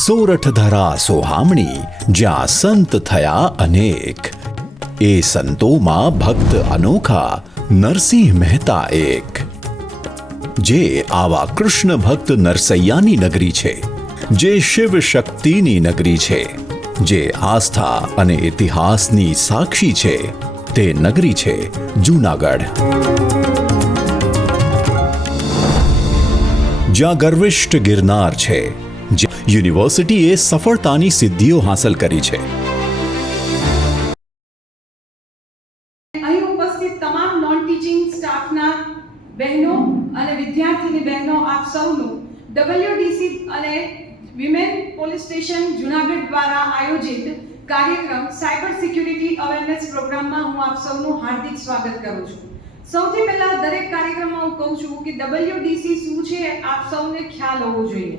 સોરઠ ધરા સોહામણી જ્યાં સંત થયા અનેક, એ સંતોમાં ભક્ત અનોખા નરસિંહ મહેતા એક. જે આવા કૃષ્ણ ભક્ત નરસૈયાની નગરી છે, જે શિવ શક્તિની નગરી છે, જે આસ્થા અને ઇતિહાસની સાક્ષી છે, તે નગરી છે જૂનાગઢ. જ્યાં ગર્વિષ્ઠ ગિરનાર છે, જ્યાં યુનિવર્સિટીએ સફળતાની સિદ્ધિઓ હાંસલ કરી છે. અહીં ઉપસ્થિત તમામ નોન ટીચિંગ સ્ટાફના બહેનો અને વિદ્યાર્થીની બહેનો આપ સૌનું WDC અને વિમેન પોલીસ સ્ટેશન જૂનાગઢ દ્વારા આયોજિત કાર્યક્રમ સાયબર સિક્યુરિટી અવેરનેસ પ્રોગ્રામમાં હું આપ સૌનું હાર્દિક સ્વાગત કરું છું. સૌથી પહેલા દરેક કાર્યક્રમમાં હું કહું છું કે WDC શું છે આપ સૌને ખ્યાલ હોવો જોઈએ.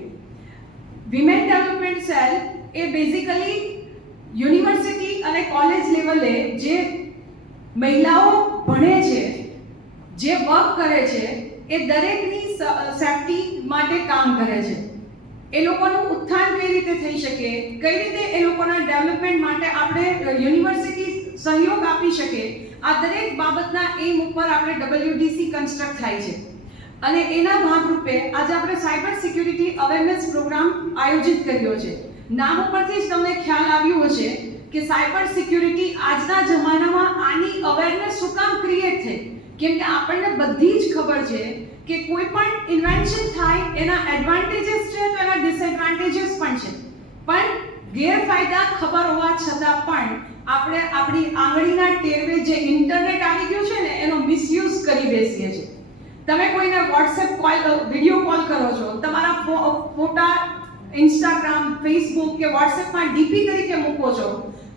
વિમેન ડેવલપમેન્ટ સેલ એ બેઝિકલી યુનિવર્સિટી અને કોલેજ લેવલે જે મહિલાઓ ભણે છે, જે વર્ક કરે છે, એ દરેકની સેફટી માટે કામ કરે છે. એ લોકોનું ઉત્થાન કઈ રીતે થઈ શકે, કઈ રીતે એ લોકોના ડેવલપમેન્ટ માટે આપણે યુનિવર્સિટી સહયોગ આપી શકે, આ દરેક બાબતના એમ ઉપર આપણે WDC કન્સ્ટ્રક્ટ થાય છે. અને એના ભાગરૂપે આજે આપણે સાયબર સિક્યુરિટી અવેરનેસ પ્રોગ્રામ આયોજિત કર્યો છે. નામ ઉપરથી જ તમને ખ્યાલ આવ્યું હશે કે સાયબર સિક્યુરિટી આજના જમાનામાં આની અવેરનેસ શું કામ ક્રિએટ થઈ, કેમ કે આપણને બધી જ ખબર છે કે કોઈ પણ ઇન્વેન્શન થાય એના એડવાન્ટેજીસ છે તો એના ડિસએડવાન્ટેજીસ પણ છે, પણ ગેરફાયદા ખબર હોવા છતાં પણ આપણે આપણી આંગળીના ટેરવે જે ઇન્ટરનેટ આવી ગયું છે ને એનો મિસયુઝ કરી બેસીએ છીએ. તમે કોઈને વોટ્સએપ કોલ વિડિયો કોલ કરો છો, તમારા ફોટા ઇન્સ્ટાગ્રામ, ફેસબુક કે વોટ્સએપમાં ડીપી તરીકે મૂકો છો,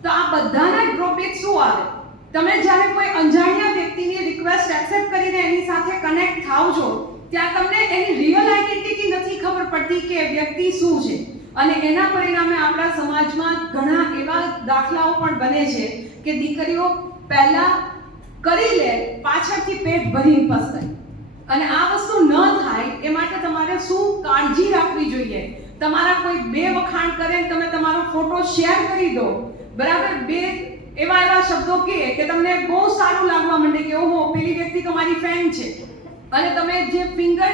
તો આ બધાના ડ્રોબેક શું આવે? તમે જ્યારે કોઈ અજાણ્યા વ્યક્તિની રિક્વેસ્ટ એક્સેપ્ટ કરીને એની સાથે કનેક્ટ થાવ છો, ત્યાં તમને એની રિયલ આઈડેન્ટિટી નથી ખબર પડતી કે વ્યક્તિ શું છે. અને એના પરિણામે આપણા સમાજમાં ઘણા એવા દાખલાઓ પણ બને છે કે દીકરીઓ પહેલા કરી લે, પાછળથી પેટ ભરીને પસ્તાય. અને આ વસ્તુ ન થાય એ માટે તમારે શું કાળજી રાખવી જોઈએ? તમારા કોઈ બે વખાણ કરે, તમે તમારો ફોટો શેર કરી દો, બરાબર, બે એવા શબ્દો કે તમને બહુ સારું લાગવા માંડે કે ઓહો પેલી વ્યક્તિ તો મારી ફેન છે, અને તમે જે ફિંગર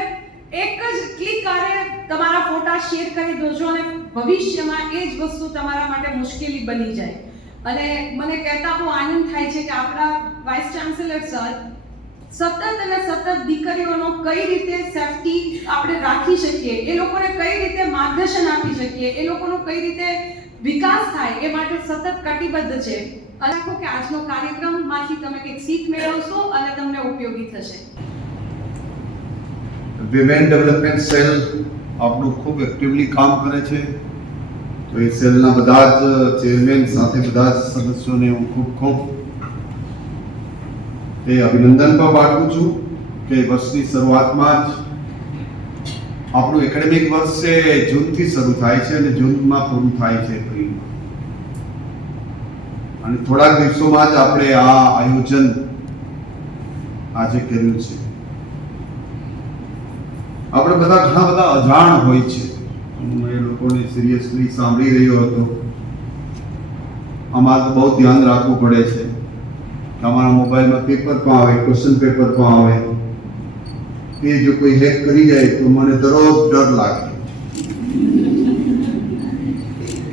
એક જ ક્લિક કરે તમારા ફોટા શેર કરી દો છો, અને ભવિષ્યમાં એ જ વસ્તુ તમારા માટે મુશ્કેલી બની જાય. અને મને કહેતા બહુ આનંદ થાય છે કે આપણા વાઇસ ચાન્સેલર સર સતત દીકરીઓનો કઈ રીતે સેફટી આપણે રાખી શકીએ, એ લોકોને કઈ રીતે માર્ગદર્શન આપી શકીએ, એ લોકોનો કઈ રીતે વિકાસ થાય એ માટે સતત કટિબદ્ધ છે. અને કે આજનો કાર્યક્રમમાંથી તમે કંઈક શીખ મેળવશો અને તમને ઉપયોગી થશે. વિમેન ડેવલપમેન્ટ સેલ આપણું ખૂબ એક્ટિવલી કામ કરે છે. તો એ સેલના બધા જ ચેરમેન સાથે બધા જ સદસ્યોને હું ખૂબ અભિનંદન પણ પાઠવું છું કે વર્ષની શરૂઆતમાં જ આપણું એકેડેમિક વર્ષ છે જૂનથી શરૂ થાય છે અને જૂનમાં પૂરું થાય છે એપ્રિલમાં. અને થોડાક દિવસોમાં જ આપણે આ આયોજન આજે કર્યું છે. આપણે બધા ઘણા બધા અજાણ હોય છે. હું એ લોકોને સિરિયસલી સાંભળી રહ્યો હતો. અમારે તો બહુ ધ્યાન રાખવું પડે છે. તમારા મોબાઈલમાં પેપર પણ આવે, ક્વેશ્ચન પેપર પણ આવે. એ જો કોઈ હેક કરી જાય તો મને દરરોજ ડર લાગે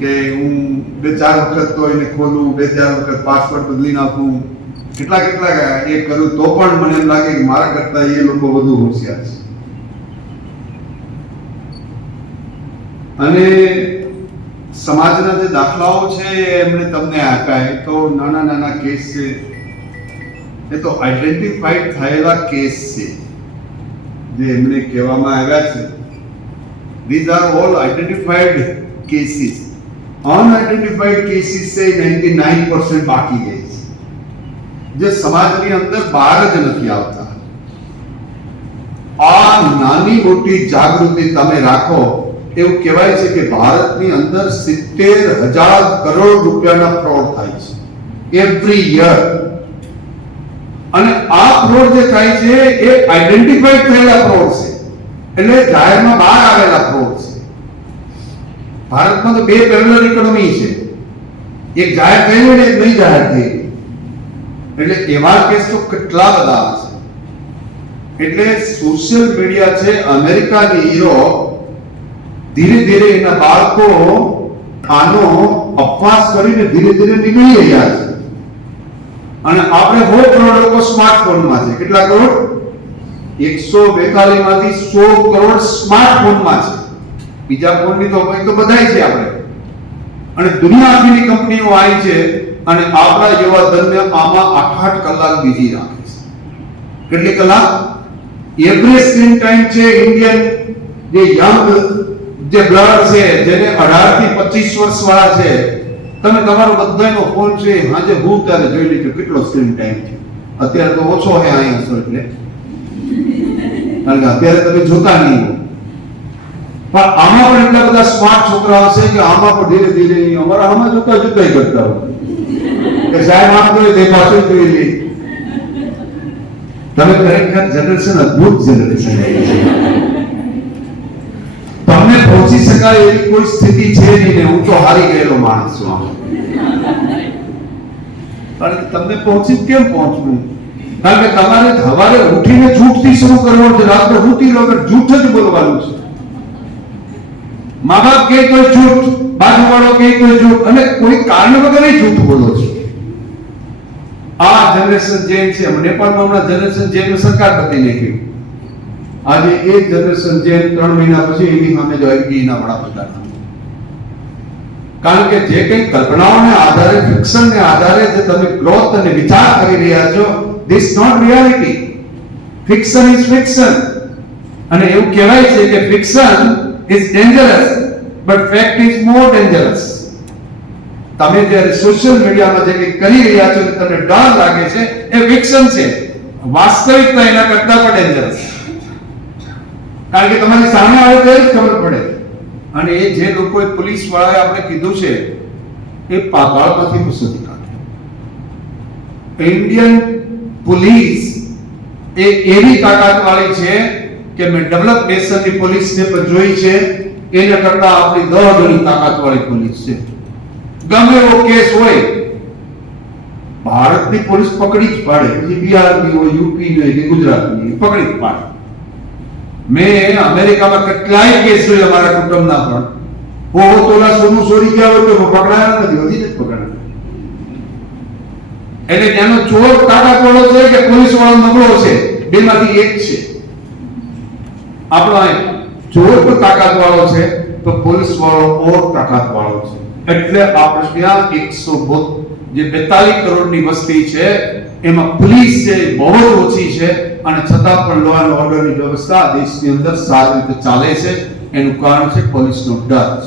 કે હું 2-4 વખત તો એને ખોલું, 2-4 વખત પાસવર્ડ બદલી નાખું, કેટલા એ કરું તો પણ મને એમ લાગે કે મારા કરતા એ લોકો વધુ હોશિયાર છે. અને સમાજના જે દાખલાઓ છે એમણે તમને આપ્યા, તો નાના કેસ છે, એ તો આઈડેન્ટિફાઈડ થયેલા કેસ છે જે એમને કહેવામાં આવ્યા છે. These are all identified cases. Unidentified cases છે 99% બાકી રહે છે, જે સમાજની અંદર બહાર જ નથી આવતા. આ નાની મોટી જાગૃતિ તમે રાખો. એવું કહેવાય છે કે ભારતની અંદર 70,000 કરોડ રૂપિયાના ફ્રોડ થાય છે એવરી યર. અને આ ફ્રોડ જે થાય છે એ આઈડેન્ટિફાઈડ થયેલા ફ્રોડ છે, એટલે જાહેરમાં બહાર આવેલા ફ્રોડ છે. ભારતમાં તો બે પેરેલલ ઇકોનોમી છે, એક જાહેર થઈ ને એક નહીં જાહેર થઈ, એટલે એવા કેસ તો કેટલા બધા છે. એટલે સોશિયલ મીડિયા છે અમેરિકાની યુરોપ ધીરે ધીરે એના બાળકો આનો અપવાસ કરીને ધીરે ધીરે નીકળી રહ્યા છે. અને આપણે 100 કરોડ લોકો સ્માર્ટફોનમાં છે. કેટલા કરોડ? 142 માંથી 100 કરોડ સ્માર્ટફોનમાં છે. બીજા ફોનની તો બધાય છે આપણે. અને દુનિયા આખીની કંપનીઓ આવી છે અને આપણા જેવા ધન્ય આમાં 8-8 કલાક બીજી રાખે છે. કેટલી કલાક? એવરેજ સ્ક્રીન ટાઈમ છે ઇન્ડિયન જે યંગ જે બ્લડ છે, જેને 18 થી 25 વર્ષ વાળા છે, તમે તમારો બધાનો ફોન છે આજે હું ત્યારે જોઈ લીધો કેટલો સ્ક્રીન ટાઈમ છે. અત્યારે તો ઓછો છે અહીંયા છો એટલે, કારણ કે અત્યારે તમે જોતા નહીં હો. પણ આમાં પણ એટલા બધા સ્માર્ટ છોકરાઓ છે કે આમાં પણ ધીરે ધીરે અમારા આમાં જોતા કરતા હોય કે સાહેબ આમ તો તે પાછું જોઈ લે. તમે ખરેખર જનરેશન અદ્ભુત જનરેશન છે. તમને પહોંચી શકાય એવી કોઈ સ્થિતિ છે નહીં ને હું તો હારી ગયેલો માણસ છું. પણ તમને કેમ પહોંચવું? કારણ કે તમારે સવારે ઉઠીને જૂઠથી શરૂ કરવું છે, રાત્રે ઉઠી લો જૂઠ જ બોલવાનું છે. મા બાપ કહે તો જૂઠ, બાજુવાળો કહે તો જૂઠ, અને કોઈ કારણ વગર જૂઠ બોલો છો. આ જનરેશન જેન છે. નેપાળમાં હમણાં જનરેશન જેન સરકાર બદલી નાખ્યું. આજે એક જનરેશન જેન 3 મહિના પછી એની સામે જો એના વડાપ્રધાન. કારણ કે જે કંઈ કલ્પનાઓને આધારે, ફિક્શનને આધારે જે તમે ગ્રોથ અને વિચાર કરી રહ્યા છો, this not reality. Fiction is fiction. અને એવું કહેવાય છે કે fiction is dangerous but fact is more dangerous. તમે જે સોશિયલ મીડિયામાં જે કંઈ કરી રહ્યા છો તમને ડર લાગે છે એ ફિક્શન છે. વાસ્તવિકતા એના કરતા પણ ડેન્જરસ. કારણ કે તમારી સામે આવે તો જ ખબર પડે. અને એ જે લોકોએ પોલીસ વાળાએ આપણે કીધું છે એ પાતાળમાંથી પસંદ કાઢે. ઇન્ડિયન પોલીસ એ એવી તાકાતવાળી છે કે મેં ડેવલપ નેશનની પોલીસને પણ જોઈ છે, એના કરતા આપણી 10 ગણી તાકાતવાળી પોલીસ છે. ગમે એવો કેસ હોય ભારતની પોલીસ પકડી જ પાડે. પછી બિહારની હોય, યુપી હોય કે ગુજરાતની પકડી જ પાડે. મેં અમેરિકામાં કેટલાય કેસ જોયા અમારા કુટુંબના પણ. તોલા સોનું ચોરી ગયા હોય તો પકડાયા નથી, હજી જ પકડાયા. એટલે ત્યાંનો ચોર તાકાતવાળો છે કે પોલીસ વાળો નબળો છે? બેમાંથી એક છે. આપણો ચોર પણ તાકાતવાળો છે તો પોલીસ વાળો ઓર તાકાતવાળો છે. એટલે આપણે ત્યાં 142 કરોડની વસ્તી છે, એમાં પોલીસ છે બહુ જ ઓછી છે, અને છતાં પણ લો એન્ડ ઓર્ડરની વ્યવસ્થા દેશની અંદર સારી રીતે ચાલે છે. એનું કારણ છે પોલીસનો ડર.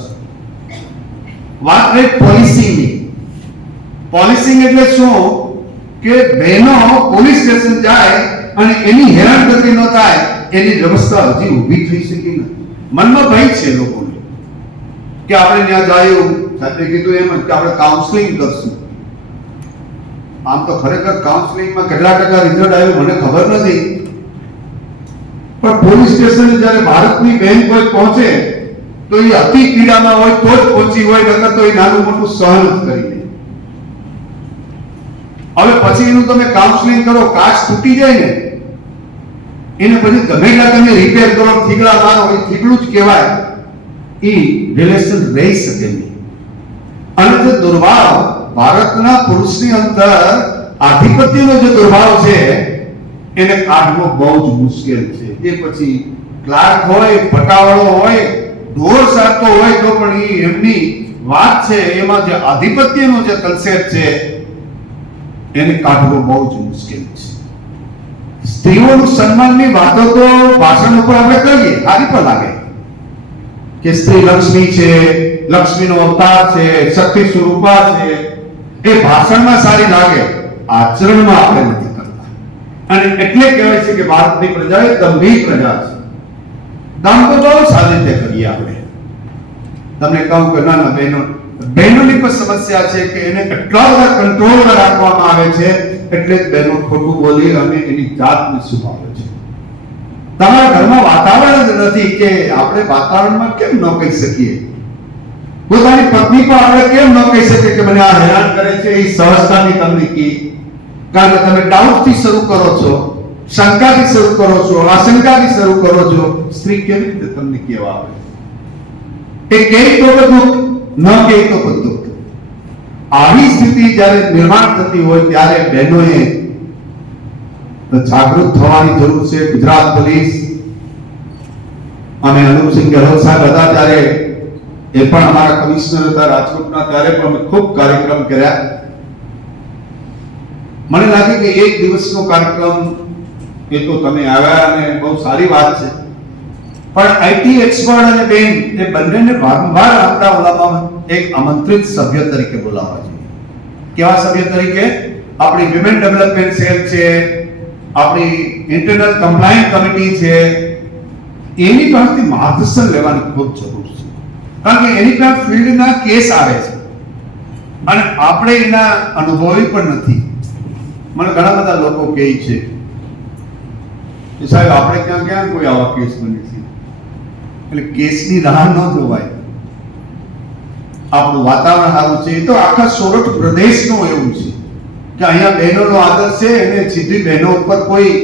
વાત રહી પોલિસિંગની. પોલિસિંગ એટલે શું? કે બહેનો પોલીસ સ્ટેશન જાય અને એની હેરાનગતિ ન થાય એની વ્યવસ્થા હજી ઊભી થઈ શકી નથી. મનમાં ભય છે લોકોને કે આપણે ત્યાં જાય, સાથે કીધું એમ કે આપણે કાઉન્સેલિંગ કરશું. આમ તો ખરેખર કાઉન્સેલિંગમાં કેટલા ટકા રિઝલ્ટ આવ્યું મને ખબર નથી, પણ પોલીસ સ્ટેશને જ્યારે ભારતની બહેન કોઈ પહોંચે તો એ અતિ પીડામાં હોય તો જ પહોંચી હોય, નકર તો એ નાનું મોટું સહન જ કરી લે. હવે પછી એનું તમે કાઉન્સેલિંગ કરો, કાચ તૂટી જાય ને એને પછી ગમે એટલા તમે રિપેર કરો, થીગડા મારો, એ થીગડું જ કહેવાય. એ રિલેશન રહી શકે નહીં. અને જે દુર્ભાવ ભારતના પુરુષની અંદર આધિપત્યનો જે દુર્ભાવ છે એને કાઢવો બહુ જ મુશ્કેલ છે. એ પછી ક્લાર્ક હોય, પટાવાળો હોય, ઢોર સારતો હોય તો પણ એ એમની વાત છે એમાં જે આધિપત્યનો જે કન્સેપ્ટ છે એને કાઢવો બહુ જ મુશ્કેલ છે. સ્ત્રીઓનું સન્માનની વાતો તો ભાષણ ઉપર આપણે કરીએ, સારી પણ લાગે કે સ્ત્રી લક્ષ્મી છે, લક્ષ્મીનો અવતાર છે, શક્તિ સ્વરૂપા છે, એ ભાષણમાં સારી લાગે, આચરણમાં આપણે નથી કરતા. અને એટલે કહેવાય છે કે ભારતની પ્રજા એ દંભી પ્રજા છે. દામ તો બહુ સારી રીતે કરીએ આપણે. તમને કહું કે નાના બહેનોની પણ સમસ્યા છે કે એને એટલા બધા કંટ્રોલમાં રાખવામાં આવે છે, એટલે જ બહેનો ખોટું બોલી અને એની જાતને સુધારે છે. તમારા ઘરમાં વાતાવરણ જ નથી કે આપણે વાતાવરણમાં કેમ ન કહી શકીએ પોતાની પત્ની પણ આપણે કેમ ન કહી શકે કે મને આ હેરાન કરે છે? એ સહજતાની તમને કી, કારણ કે તમે ડાઉટથી શરૂ કરો છો, શંકાથી શરૂ કરો છો, આશંકાથી શરૂ કરો છો. સ્ત્રી કેવી રીતે તમને કહેવા આવે? એ કહે તો બધું, ન કહે તો બધું. આવી સ્થિતિ જ્યારે નિર્માણ થતી હોય ત્યારે બહેનોએ જાગૃત થવાની જરૂર છે. ગુજરાત પોલીસ, અમે અનુપસિંહ ગેહલોત સાહેબ હતા ત્યારે, એ પણ અમારા કમિશનર હતા રાજકોટના, ત્યારે પણ અમે ખૂબ કાર્યક્રમ કર્યા. મને લાગે કે એક દિવસનો કાર્યક્રમ એ તો તમે આવ્યા અને બહુ સારી વાત છે, પણ આઈટી એક્સપર્ટ અને બેન એ બંનેને વારંવાર આપણા ઓલામાં એક આમંત્રિત સભ્ય તરીકે બોલાવવા જોઈએ. કેવા સભ્ય તરીકે? આપણી વિમેન ડેવલપમેન્ટ સેલ છે, આપણી ઇન્ટરનલ કમ્પ્લાયન્સ કમિટી છે, એની પાસેથી માર્ગદર્શન લેવાની ખૂબ જરૂર છે. કારણ કે એની પાસે ફિલ્ડના કેસ આવે છે અને આપણે એના અનુભવી પણ નથી. મને ઘણા બધા લોકો કહે છે કે સાહેબ આપણે ક્યાં ક્યાં કોઈ આવા કેસ બની છે. એટલે કેસની રાહ ન જોવાય. આપણું વાતાવરણ સારું છે. એ તો આખા સોરઠ પ્રદેશનું એવું છે કે અહીંયા બહેનોનો આદર છે, એને સીધી બહેનો ઉપર કોઈ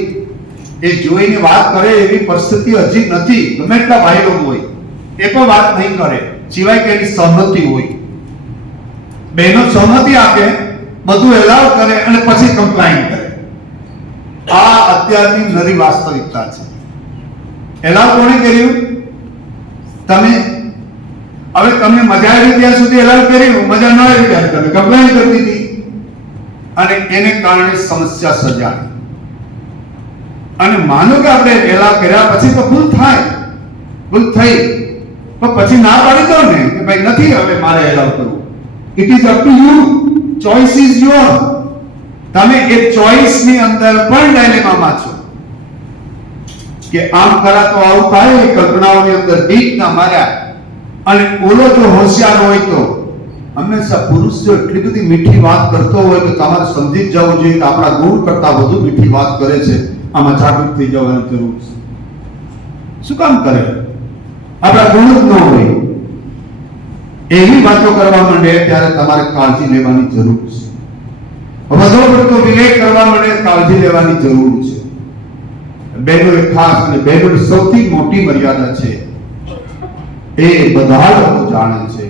એ જોઈને વાત કરે એવી પરિસ્થિતિ હજી નથી. ગમે એટલા ભાઈ લોકો હોય એ પણ વાત નહીં કરે, સિવાય કે એની સહમતિ હોય. બહેનો સહમતિ આપે, બધું એલાવ કરે અને પછી કમ્પ્લાઇન્ટ કરે. આ અત્યારની નવી વાસ્તવિકતા છે. એલાવ કોણે કર્યું? તમે. હવે તમને મજા આવી ત્યાં સુધી એલાવ કર્યું, મજા ન આવી ત્યારે તમે કમ્પ્લાઇન્ટ કરી દીધી અને એને કારણે સમસ્યા સર્જાણી. અને માનો કે આપણે એલાવ કર્યા પછી તો ભૂલ થાય, ભૂલ થઈ, પણ પછી ના પાડી દો ને કે ભાઈ નથી હવે મારે એલાવ કરવું. It is up to you. Choice is your. તમે એ ચોઇસ ની અંદર પણ ડાયલેમામાં છો કે આમ કરા તો આવું થાય. એ કલ્પનાઓની અંદર બીક ના માર્યા. અને ઓલો જો હોશિયાર હોય તો હંમેશા પુરુષ જો એટલી બધી મીઠી વાત કરતો હોય તો તમારે સમજી જ જવું જોઈએ કે આપણા ગુણ કરતા વધુ મીઠી વાત કરે છે. આમાં જાગૃત થઈ જવાની જરૂર છે. શું કામ કરે? આપણા ગુણ જ ન હોય એવી વાતો કરવા માંડે ત્યારે તમારે કાળજી લેવાની જરૂર છે. વધુ પડતો વિવેક કરવા માટે કાળજી લેવાની જરૂર છે. બહેનોએ ખાસ, અને બહેનોની સૌથી મોટી મર્યાદા છે એ બધા લોકો જાણે છે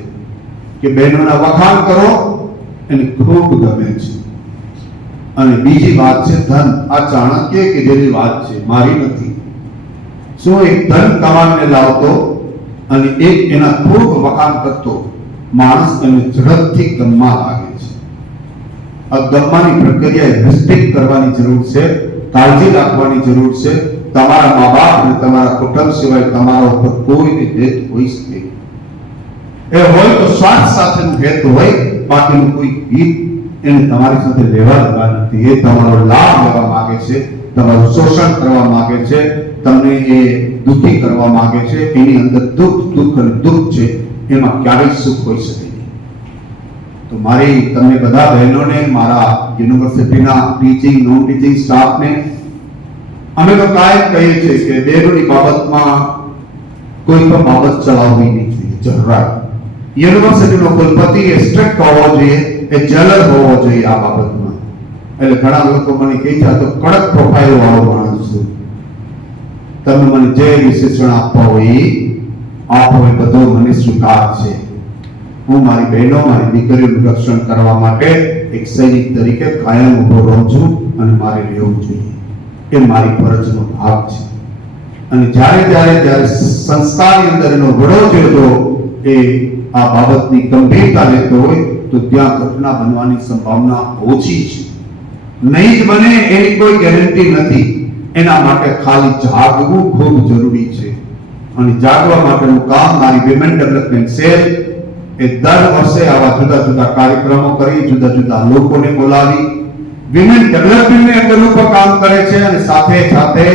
કે બહેનોના વખાણ કરો એને ખૂબ ગમે છે. અને બીજી વાત છે ધન. આ ચાણક્ય કીધેલી વાત છે, મારી નથી. શું એક ધન કમાઈને લાવતો અને એક એના ખૂબ વખાણ કરતો માણસ એને ઝડપથી ગમવા લાગે છે. આ ગમવાની પ્રક્રિયા રિસ્પેક્ટ કરવાની જરૂર છે, કાળજી રાખવાની જરૂર છે. તમારા મા બાપ અને તમારા કુટુંબ સિવાય તમારા ઉપર કોઈને હેત હોઈ શકે. એ હોય તો સ્વાર્થ સાથેનું હેત હોય, બાકીનું કોઈ હિત એને તમારી સાથે લેવા દેવા નથી. એ તમારો લાભ લેવા માંગે છે, તમારું શોષણ કરવા માંગે છે, તમને એ દુઃખી કરવા માંગે છે. એની અંદર દુઃખ અને દુઃખ છે, એમાં ક્યારેય સુખ હોઈ શકે નહીં. તો મારી તમને બધા બહેનોને, મારા યુનિવર્સિટીના ટીચિંગ નોન ટીચિંગ સ્ટાફને અમે તો કાયમ કહીએ છીએ કે બહેનોની બાબતમાં કોઈ પણ બાબત ચલાવવી નહીં જોઈએ. જરાય યુનિવર્સિટીનો કુલપતિ એ સ્ટ્રિક્ટ હોવો જોઈએ, એ જેલર હોવો જોઈએ આ બાબતમાં. એટલે ઘણા લોકો મને કહે છે તો કડક પ્રોફાઇલ વાળો માણસ છું. તમે મને જે વિશેષણ આપવા હોય આપો, એ બધો મને સ્વીકાર છે. હું મારી બહેનો, મારી દીકરીઓનું રક્ષણ કરવા માટે એક સૈનિક તરીકે કાયમ ઉભો રહું છું અને મારે રહેવું જોઈએ. એ મારી ફરજનો ભાગ છે. અને જ્યારે સંસ્થાની અંદર એનો વડો જેટલો એ આ બાબતની ગંભીરતા લેતો હોય તો ત્યાં ઘટના બનવાની સંભાવના ઓછી છે. નહીં જ બને એની કોઈ ગેરંટી નથી. એના માટે ખાલી જાગવું ખૂબ જરૂરી છે. અને જાગવા માટેનું કામ મારી વિમેન ડેવલપમેન્ટ સેલ એ દર વર્ષે આવા જુદા જુદા કાર્યક્રમો કરી, જુદા જુદા લોકોને બોલાવી વિમેન ડેવલપમેન્ટની અંદરનું પણ કામ કરે છે અને સાથે સાથે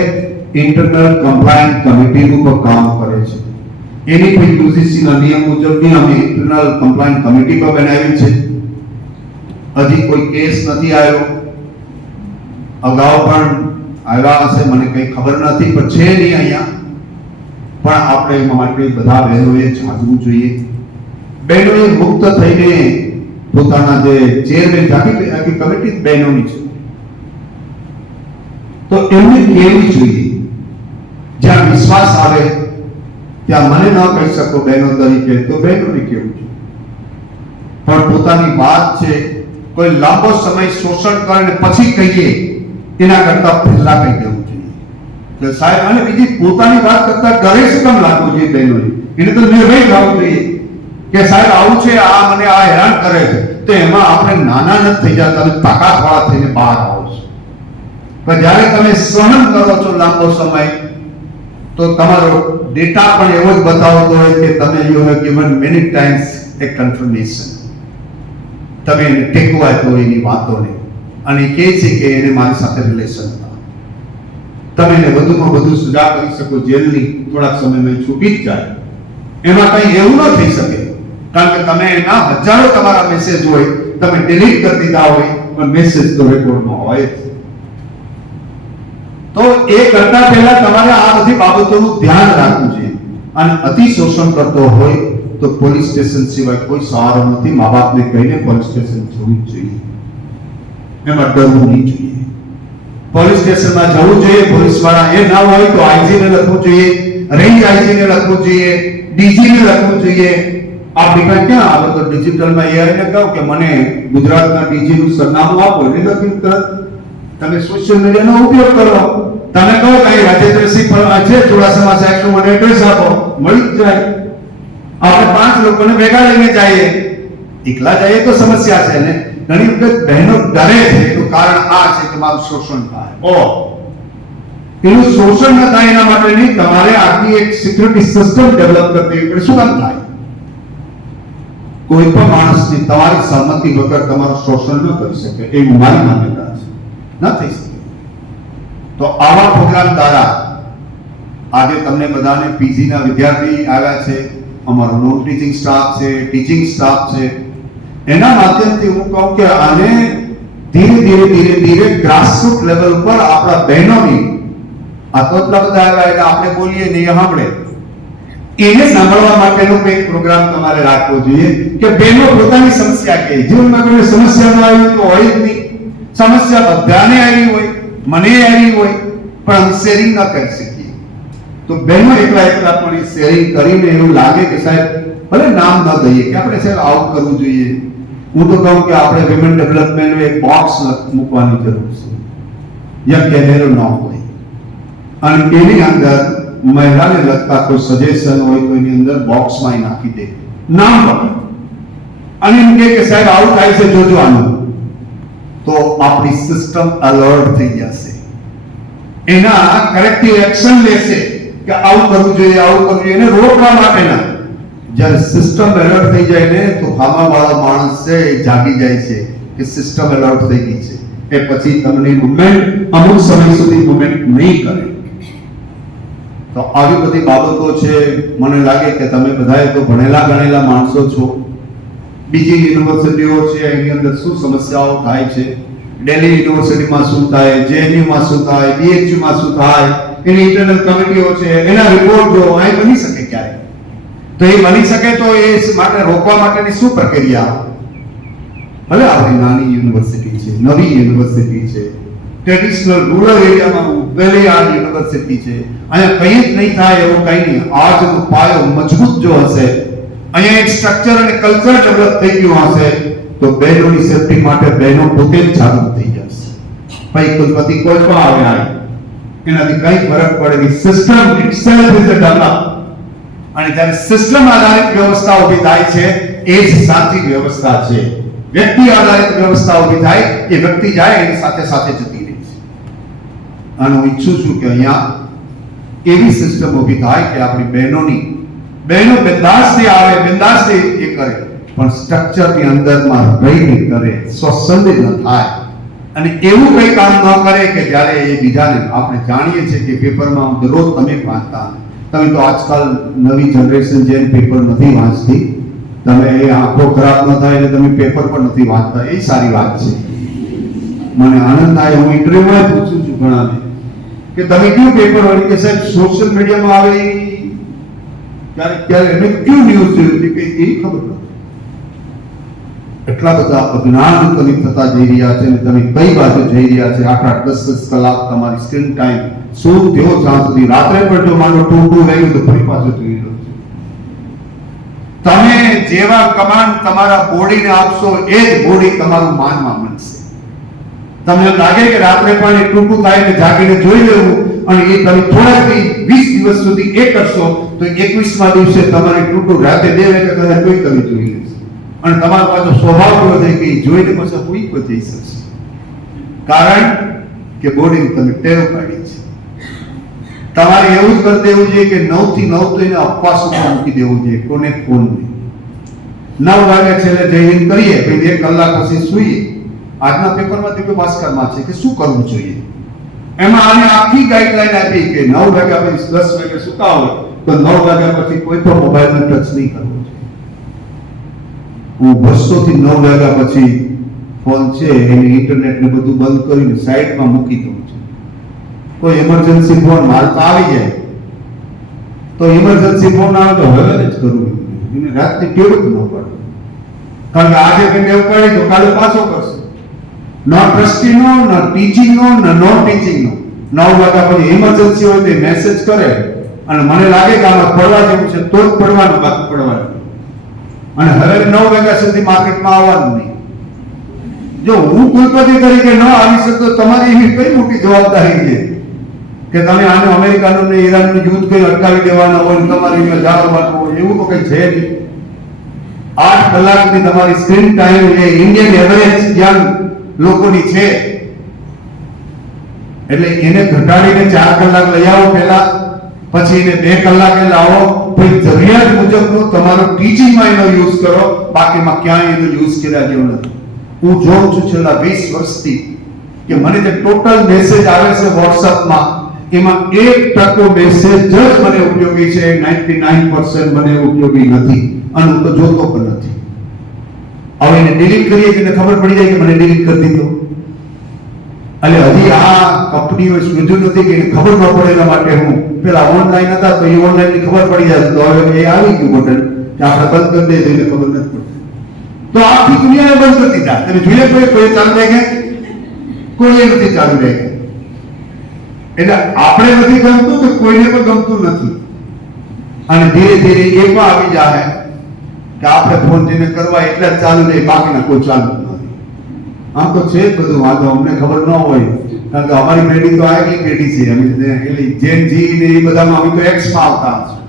ઇન્ટરનલ કમ્પ્લાયન્સ કમિટીનું પણ કામ કરે છે. એની પણ યુજીસીના નિયમ મુજબની અમે ઇન્ટરનલ કમ્પ્લાયન્સ કમિટી પણ બનાવી છે. હજી કોઈ કેસ નથી આવ્યો, અગાઉ પણ આવ્યા હશે, મને કંઈ ખબર નથી, પણ છે નહીં અહીંયા. પણ આપણે એમાં માટે બધા બહેનોએ જાગવું જોઈએ. બહેનોએ મુક્ત થઈને પોતાના જે ચેરમેન આખી કમિટી બહેનોની છે, તો એમને કેવી જોઈએ, જ્યાં વિશ્વાસ આવે ત્યાં મને ન કહી શકો બહેનો તરીકે, તો બહેનોને કેવું છે, પણ પોતાની વાત છે કોઈ લાંબો સમય શોષણ કરે ને પછી કહીએ એના કરતા પહેલા કહી દેવું જોઈએ કે સાહેબ, અને બીજી પોતાની વાત કરતા ડરે શું કામ લાગવું જોઈએ બહેનોને, એને તો નિર્ભય થવું જોઈએ કે સાહેબ આવું છે, આ મને આ હેરાન કરે છે, તો એમાં આપણે નાના ન થઈ જતા, તમે તાકાતવાળા થઈને બહાર આવો છો. પણ જ્યારે તમે સહન કરો છો લાંબો સમય, તો તમારો ડેટા પણ એવો જ બતાવતો હોય કે તમે you have given many times A confirmation, તમે એને ટેકો આપ્યો એની વાતોને, અને કહે છે કે એને મારી સાથે રિલેશન હતા, તમે એને વધુમાં વધુ સજા કરી શકો જેલની, થોડાક સમયમાં છૂટી જ જાય. એમાં કંઈ એવું ન થઈ શકે, કારણ કે તમે એના હજારો તમારા મેસેજ હોય, તમે ડિલીટ કરી દીધા હોય, પણ મેસેજ તો રેકોર્ડમાં હોય જ. તો એ કરતા પહેલા તમારે આ બધી બાબતોનું ધ્યાન રાખવું જોઈએ. અને અતિ શોષણ કરતો હોય તો પોલીસ સ્ટેશન સિવાય કોઈ સહારો નથી. મા બાપને કહીને પોલીસ સ્ટેશન જવું જ જોઈએ, એમાં ડરવું નહીં જોઈએ. પોલીસ સ્ટેશનમાં જવું જોઈએ. પોલીસ વાળા એ ના હોય તો આઈજી ને લખવું જોઈએ, રેન્જ આઈજી ને લખવું જોઈએ, ડીજી ને લખવું જોઈએ. આપણી પાસે ક્યાં આવે તો ડિજિટલમાં એઆઈ ને કહો કે મને ગુજરાતના ડીજી નું સરનામું આપો, એટલે લખી તરત તમે સોશિયલ મીડિયાનો ઉપયોગ કરો. તમે કહો કે રાજેન્દ્રસિંહ છે ચોરાસામાં સાહેબ, મને એડ્રેસ આપો, મળી જ જાય. આપણે 5 લોકોને ભેગા લઈને જઈએ, એકલા જઈએ તો સમસ્યા છે ને. ઘણી વખત બહેનો ડરે છે, એનું કારણ આ છે કે મારું શોષણ થાય. એનું શોષણ ન થાય એના માટે નહીં, તમારે આખી એક સિક્યુરિટી સિસ્ટમ ડેવલપ કરવી પડે. શું કામ થાય? કોઈ પણ માણસની તમારી સહમતિ વગર તમારું શોષણ ન કરી શકે, એ મારી માન્યતા છે, ન થઈ શકે. તો આવા પ્રોગ્રામ દ્વારા આજે તમને બધાને પીજી ના વિદ્યાર્થી આવ્યા છે, અમારો નોન ટીચિંગ સ્ટાફ છે, ટીચિંગ સ્ટાફ છે, એના માધ્યમથી હું કહું કે આને ધીરે ગ્રાસરૂટ લેવલ ઉપર આપણા બહેનોની, આ તો એટલા બધા આવ્યા એટલે આપણે બોલીએ નહીં સાંભળે, એને સાંભળવા માટેનો કંઈક પ્રોગ્રામ તમારે રાખવો જોઈએ કે બહેનો પોતાની સમસ્યા કહે. જીવનમાં કોઈ સમસ્યા ન આવી તો હોય જ નહીં. સમસ્યા બધાને આવી હોય, મને આવી હોય, પણ શેરિંગ ન કરી શકીએ. તો બહેનો એકલા પણ શેરિંગ કરીને એવું લાગે કે સાહેબ ભલે નામ ન દઈએ કે આપણે સાહેબ આવું કરવું જોઈએ. હું તો કહું કે આપણે વિમેન ડેવલપમેન્ટનું એક બોક્સ મૂકવાની જરૂર છે, જ્યાં કેમેરો ન હોય, અને એની અંદર મહિલાને લગતા કોઈ સજેશન હોય તો એની અંદર બોક્સમાં નાખી દે, નામ લખે, અને એમ કે સાહેબ આવું થાય છે, જોજો આનું. તો આપણી સિસ્ટમ અલર્ટ થઈ જશે, એના કરેક્ટિવ એક્શન લેશે કે આવું કરવું જોઈએ, આવું કરવું જોઈએ, એને રોકવા માટેના. જ્યારે સિસ્ટમ એલર્ટ થઈ જાય ને, તો સામાવાળા માણસ છે એ જાગી જાય છે કે સિસ્ટમ એલર્ટ થઈ ગઈ છે, એ પછી તમને મુવમેન્ટ અમુક સમય સુધી મુવમેન્ટ નહીં કરે. તો આવી બધી બાબતો છે. મને લાગે કે તમે બધાએ તો ભણેલા ગણેલા માણસો છો. બીજી યુનિવર્સિટીઓ છે એની અંદર શું સમસ્યાઓ થાય છે, દિલ્હી યુનિવર્સિટીમાં શું થાય, જેએનયુમાં શું થાય, બીએચયુમાં શું થાય, એની ઇન્ટરનલ કમિટીઓ છે, એના રિપોર્ટ જો અહીં બની શકે ક્યારે, તો એ બની શકે તો એ માટે રોકવા માટેની શું પ્રક્રિયા? ભલે આપણી નાની યુનિવર્સિટી છે, નવી યુનિવર્સિટી છે, ટ્રેડિશનલ રૂરલ એરિયામાં ઉભેલી આ યુનિવર્સિટી છે, અહીંયા કંઈ જ નહીં થાય એવું કંઈ નહીં. આજનો પાયો મજબૂત જો હશે, અહીંયા એક સ્ટ્રક્ચર અને કલ્ચર ડેવલપ થઈ ગયું હશે, તો બહેનોની સેફટી માટે બહેનો પોતે જ જાગૃત થઈ જશે. ભાઈ કુલપતિ કોઈ પણ આવે એનાથી કઈ ફરક પડે નહીં. System itself is a develop, અને જ્યારે સિસ્ટમ આધારિત વ્યવસ્થા ઊભી થાય છે એ જ સાચી વ્યવસ્થા છે. વ્યક્તિ આધારિત વ્યવસ્થા ઊભી થાય, એ વ્યક્તિ જાય એની સાથે સાથે જતી રહે છે. અને હું ઈચ્છું છું કે અહીંયા એવી સિસ્ટમ ઊભી થાય કે આપણી બહેનો બિંદાસથી આવે, બિંદાસથી એ કરે, પણ સ્ટ્રક્ચરની અંદરમાં રહીને કરે, સ્વસંદિત ન થાય, અને એવું કંઈ કામ ન કરે કે જ્યારે એ બીજાને, આપણે જાણીએ છીએ કે પેપરમાં દરરોજ તમે વાંચતા, તમે તો આજકાલ નવી જનરેશન જેમ પેપર નથી વાંચતી, તમે એ આંખો ખરાબ ન થાય એટલે તમે પેપર પણ નથી વાંચતા, એ સારી વાત છે. મને આનંદ થાય, હું ઇન્ટરવ્યુમાં પૂછું છું ઘણાને કે તમે કયું પેપર વાંચો, કે સાહેબ સોશિયલ મીડિયામાં આવે ત્યારે એને કયું ન્યૂઝ જોયું કે એ ખબર નથી. એટલા બધા અજ્ઞાન તમે થતા જઈ રહ્યા છે અને તમે કઈ બાજુ જઈ રહ્યા છે. આખા 10 કલાક તમારી સ્ક્રીન ટાઈમ શું થયો જ્યાં સુધી રાત્રે પણ જો માનો ટૂંકું રહ્યું તો ફરી પાછું જોઈ લો. તમે જેવા કમાન્ડ તમારા બોડીને આપશો એ જ બોડી તમારું માનમાં બનશે. તમને લાગે કે રાત્રે પણ એ ટૂંકું થાય કે જાગીને જોઈ લેવું અને એ તમે થોડાથી 20 દિવસ સુધી એ કરશો તો 21મા દિવસે તમારે ટૂંકું રાતે 2 વાગે કદાચ કોઈ તમે જોઈ લેશો અને તમારો પાછો સ્વભાવ એવો થઈ કે જોઈને પછી કોઈ પણ જઈ શકશે. કારણ કે બોડીને તમે ટેવ પાડી છે. તમારે એવું જ કરી દેવું જોઈએ કે 9 થી 9 તો એને અપવાસ ઉપર મૂકી દેવું જોઈએ. કોને ફોન નહીં. 9 વાગે છેલ્લે જઈને કરીએ પછી 1 કલાક પછી સૂઈએ. આજના પેપરમાં દીપે ભાસ્કરમાં છે કે શું કરવું જોઈએ. એમાં આને આખી ગાઈડલાઈન આપી કે 9 વાગ્યા પછી 10 વાગે સૂતા હોય તો 9 વાગ્યા પછી કોઈ પણ મોબાઈલને ટચ નહીં કરવો જોઈએ. હું 200 થી 9 વાગ્યા પછી ફોન છે એની ઇન્ટરનેટ ને બધું બંધ કરીને સાઈડમાં મૂકી દઉં છું. કોઈ ઇમરજન્સી ફોન માલ તો આવી જાય તો ઇમરજન્સી ફોન આવે તો હવે જ કરવું. એને રાતની ટેવ જ ન પડે. કારણ કે આજે કંઈ ટેવ પડી તો કાલે પાછો કરશે. ન ટ્રસ્ટીનો, ન ટીચિંગનો, ન નોન ટીચિંગનો. 9 વાગ્યા પછી ઇમરજન્સી હોય તો મેસેજ કરે અને મને લાગે કે આમાં પડવા જેવું છે તો જ પડવાનું, બાકી પડવાનું. અને હવે 9 વાગ્યા સુધી માર્કેટમાં આવવાનું નહીં. જો હું કુલપતિ તરીકે ન આવી શકતો તમારી એવી કઈ મોટી જવાબદારી છે કે તમે આને અમેરિકાનું ને ઈરાનનું યુદ્ધ કઈ અટકાવી દેવાના હોય તમારે અહીંયા જાળવવાનું હોય એવું તો કઈ છે નહીં. 8 કલાકની તમારી સ્ક્રીન ટાઈમ એ ઇન્ડિયન એવરેજ યંગ લોકોની છે એટલે એને ઘટાડીને 4 કલાક લઈ આવો પહેલા, પછી એને 2 કલાકે લાવો, પછી જરૂરિયાત મુજબનો તમારો ટીચિંગમાં એનો યુઝ કરો, બાકીમાં ક્યાંય એનો યુઝ કર્યા જેવો નથી. હું જોઉં છું છેલ્લા 20 વર્ષથી કે મને જે ટોટલ મેસેજ આવે છે WhatsAppમાં એમાં 1% મેસેજ જ મને ઉપયોગી છે, 99% મને ઉપયોગી નથી અને હું તો જોતો પણ નથી. હવે એને ડિલીટ કરીએ કે ખબર પડી જાય કે મને ડિલીટ કરી દીધો. એટલે હજી આ કંપનીઓ શોધ્યું નથી કે એને ખબર ન પડે એના માટે હું પેલા ઓનલાઈન હતા તો એ ઓનલાઈન ની ખબર પડી જાય તો હવે એ આવી ગયું બટન કે આપણે બંધ કરી દઈએ એને ખબર નથી પડતી. તો આખી દુનિયાને બંધ કરી દીધા. તમે જોઈએ કોઈ ચાલુ રહે ગયા, કોઈ નથી ચાલુ રહે ગયા. એટલે આપણે નથી ગમતું તો કોઈને પણ ગમતું નથી. અને ધીરે ધીરે એ પણ આવી જાય કે આપણે ફોન જેને કરવા એટલા જ ચાલુ રહે, બાકીના કોઈ ચાલુ નથી. આમ તો છે જ બધું, વાંધો અમને ખબર ન હોય કારણ કે અમારી પેઢી તો આગલી પેઢી છે. અમે એટલે જેન જી ને એ બધામાં અમે તો એક્સમાં આવતા હશું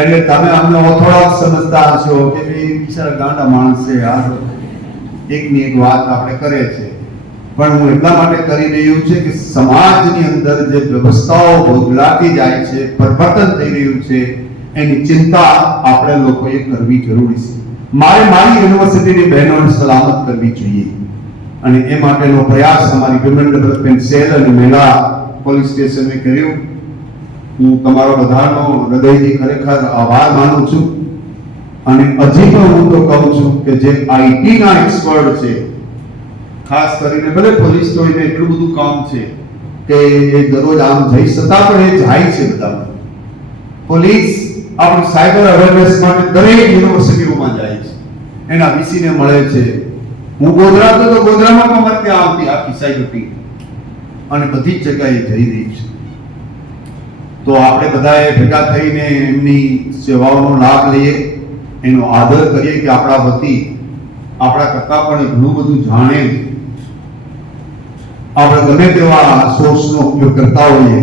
એટલે તમે અમને ઓથોડા સમજતા હશો કે ભાઈ બિચારા ગાંડા માણસ છે, આ એકની એક વાત આપણે કરે છે. પણ હું એટલા માટે કરી રહ્યું છે કે સમાજની અંદર જે વ્યવસ્થાઓ બદલાતી જાય છે, પરિવર્તન થઈ રહ્યું છે, એની ચિંતા આપણે લોકોએ કરવી જરૂરી છે. મારે મારી યુનિવર્સિટીની બહેનોને સલામત કરવી જોઈએ અને એ માટેનો પ્રયાસ અમારી વિમેન ડેવલપમેન્ટ સેલ અને મહિલા પોલીસ સ્ટેશને કર્યો. હું તમારો બધાનો હૃદયથી ખરેખર આભાર માનું છું અને હજી પણ હું તો કહું છું કે જે આઈટીના એક્સપર્ટ છે, ખાસ કરીને ભલે પોલીસ તો એને એટલું બધું કામ છે કે એ દરરોજ આમ જઈ શકતા પણ એ જાય છે બધા. પોલીસ આપણી સાયબર અવેરનેસ માટે દરેક યુનિવર્સિટીઓમાં જાય છે, એના વીસીને મળે છે. હું ગોધરા તો ગોધરામાં પણ મને ત્યાં આવતી આખી સાયબર ટીમ અને બધી જ જગ્યાએ જઈ રહી છે. તો આપણે બધાએ ભેગા થઈને એમની સેવાઓનો લાભ લઈએ, એનો આદર કરીએ કે આપણા વતી આપણા કરતા પણ ઘણું બધું જાણે. આપણે ગમે તેવા સોર્સનો ઉપયોગ કરતા હોઈએ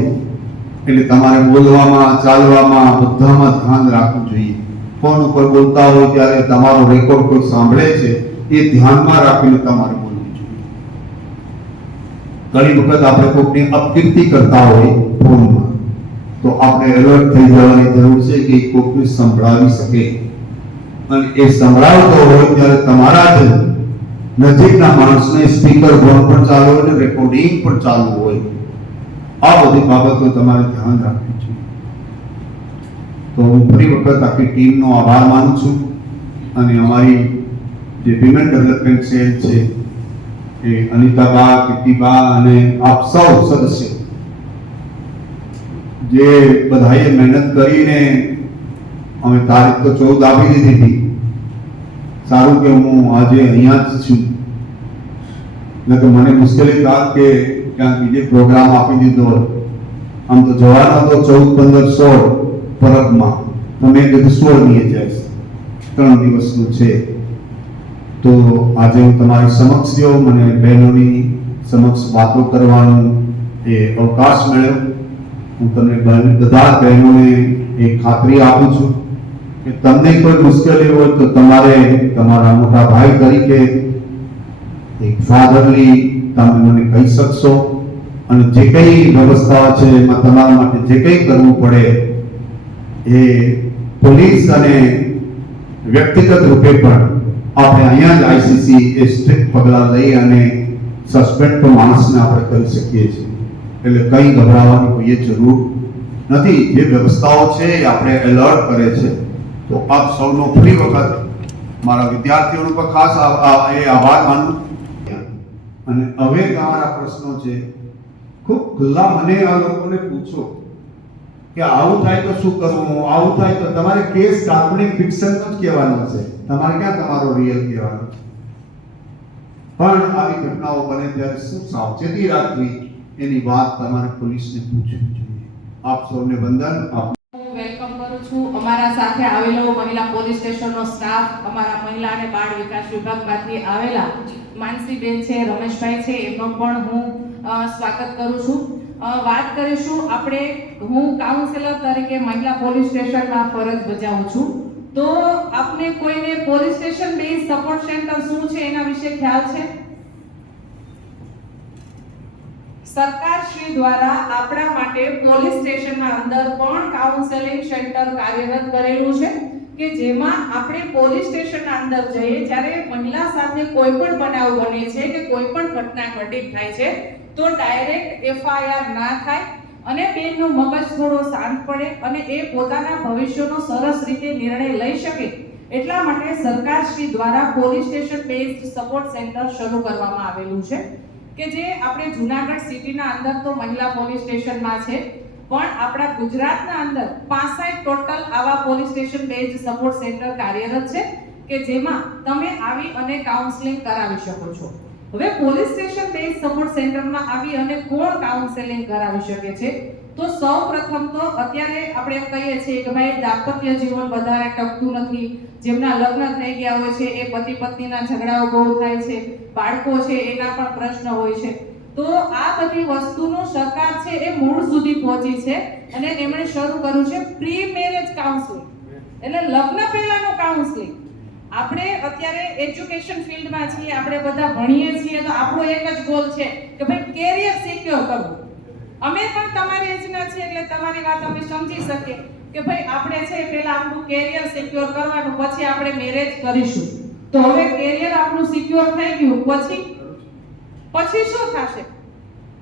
એટલે તમારે બોલવામાં, ચાલવામાં બધામાં ધ્યાન રાખવું જોઈએ. ફોન ઉપર બોલતા હોય ત્યારે તમારો રેકોર્ડ કોઈ સાંભળે છે એ ધ્યાનમાં રાખીને તમારે બોલવું જોઈએ. ઘણી વખત આપણે કોઈની અપકીર્તિ કરતા હોય ફોનમાં તો આપણે એલર્ટ થઈ જવાની જરૂર છે કે કોઈકને સંભળાવી શકે અને એ સંભળાવતો હોય ત્યારે તમારા જ નજીકના માણસને સ્પીકર પણ ચાલુ હોય અને રેકોર્ડિંગ પણ ચાલુ હોય. આ બધી બાબતો તમારે ધ્યાન રાખવી જોઈએ. તો હું ફરી વખત આખી ટીમનો આભાર માનું છું અને અમારી જે વિમેન ડેવલપમેન્ટ સેલ છે એ અનિતાબા, કીર્તિબા અને આપ સૌ સદસ્યો જે બધાએ મહેનત કરીને અમે તારીખ તો 14 આપી દીધી હતી, સારું કે હું આજે અહીંયા જ છું, એટલે કે મને મુશ્કેલી થાય કે ક્યાંક બીજે પ્રોગ્રામ આપી દીધો હોય. આમ તો જવાનો તો 14, 15, 16 પરબમાં, તો મેં કીધું 16મીએ જઈશ, 3 દિવસનું છે. તો આજે હું તમારી સમક્ષ જો મને બહેનોની સમક્ષ વાતો કરવાનો એ અવકાશ મળ્યો. હું તમને બધા બહેનોને એક ખાતરી આપું છું કે તમને કોઈ મુશ્કેલી હોય તો તમારે તમારા મોટા ભાઈ તરીકે એક ફાધરલી તમે મને કહી શકશો, અને જે કંઈ વ્યવસ્થા છે એમાં તમારા માટે જે કંઈ કરવું પડે એ પોલીસ અને વ્યક્તિગત રૂપે પણ આપણે અહીંયા જ આઈસીસી એ સ્ટ્રિક્ટ પગલાં લઈ અને સસ્પેન્ડ તો માણસને આપણે કરી શકીએ છીએ. એટલે કંઈ ગભરાવાની કોઈ જરૂર નથી. જે વ્યવસ્થાઓ છે એ આપણે એલર્ટ કરે છે. તો આપ સૌનો ફરી વખત મારા વિદ્યાર્થીઓનો પર ખાસ આભાર માનું. અને હવે તમારા પ્રશ્નો છે ખૂબ ખુલ્લા મને આ લોકોને પૂછો કે આવું થાય તો શું કરવું, આવું થાય તો તમારે કેસ કાલ્પનિક ફિક્શનનો જ કહેવાનો છે, તમારે ક્યાં તમારો રિયલ કહેવાનો છે. પણ આવી ઘટનાઓ બને ત્યારે શું સાવચેતી રાખવી એની વાત તમારે પોલીસને પૂછવી જોઈએ. આપ સૌને વંદન. વેલકમ કરું છું. અમારા સાથે આવેલો મહિલા પોલીસ સ્ટેશનનો સ્ટાફ, અમારા મહિલા અને બાળ વિકાસ વિભાગમાંથી આવેલા માનસીબેન છે, રમેશભાઈ છે, એમનો પણ હું સ્વાગત કરું છું. વાત કરીશું આપણે, હું કાઉન્સિલર તરીકે મહિલા પોલીસ સ્ટેશનમાં ફરજ બજાવું છું. તો આપને કોઈને police station base support centre શું છે એના વિશે ખ્યાલ છે? સરકાર શ્રી દ્વારા આપણા માટે પોલીસ સ્ટેશનના અંદર પણ કાઉન્સેલિંગ સેન્ટર કાર્યરત કરેલું છે કે જેમાં આપણે પોલીસ સ્ટેશનના અંદર જઈએ જ્યારે મહિલા સાથે કોઈ પણ બનાવ બને છે કે કોઈ પણ ઘટના ઘટિત થાય છે તો ડાયરેક્ટ એફઆઈઆર ના થાય અને બેનનો મગજ થોડો શાંત પડે અને એ પોતાના ભવિષ્યનો સરસ રીતે નિર્ણય લઈ શકે એટલા માટે સરકાર શ્રી દ્વારા police station based support centre શરૂ કરવામાં આવેલું છે કે જે આપણે જૂનાગઢ સિટીના અંદર તો મહિલા પોલીસ સ્ટેશનમાં છે, પણ આપણા ગુજરાતના અંદર 65 ટોટલ આવા police station based support centre કાર્યરત છે કે જેમાં તમે આવી અને કાઉન્સેલિંગ કરાવી શકો છો. હવે પોલીસ સ્ટેશન બેઝડ સપોર્ટ સેન્ટરમાં આવી અને કોણ કાઉન્સેલિંગ કરાવી શકે છે? તો સૌપ્રથમ તો અત્યારે આપણે એમ કહીએ છીએ કે ભાઈ દાંપત્ય જીવન વધારે ટકતું નથી, જેમના લગ્ન થઈ ગયા હોય છે એ પતિ પત્નીના ઝઘડાઓ બહુ થાય છે, બાળકો છે એના પણ પ્રશ્ન હોય છે. તો આ બધી વસ્તુનું સરકાર છે એ મૂળ સુધી પહોંચી છે અને એમણે શરૂ કર્યું છે પ્રી મેરેજ કાઉન્સેલિંગ, એટલે લગ્ન પહેલાનું કાઉન્સેલિંગ. આપણે અત્યારે એજ્યુકેશન ફિલ્ડમાં છીએ, આપણે બધા ભણીએ છીએ, તો આપણો એક જ ગોલ છે કે ભાઈ કેરિયર સિક્યોર કરવું. અમે પણ તમારી એજના છીએ એટલે તમારી વાત અમે સમજી શકીએ કે ભાઈ આપણે છે પહેલા આપણું કેરિયર સિક્યોર કરવાનું, પછી આપણે મેરેજ કરીશું. તો હવે કેરિયર આપણું સિક્યોર થઈ ગયું, પછી શું થશે?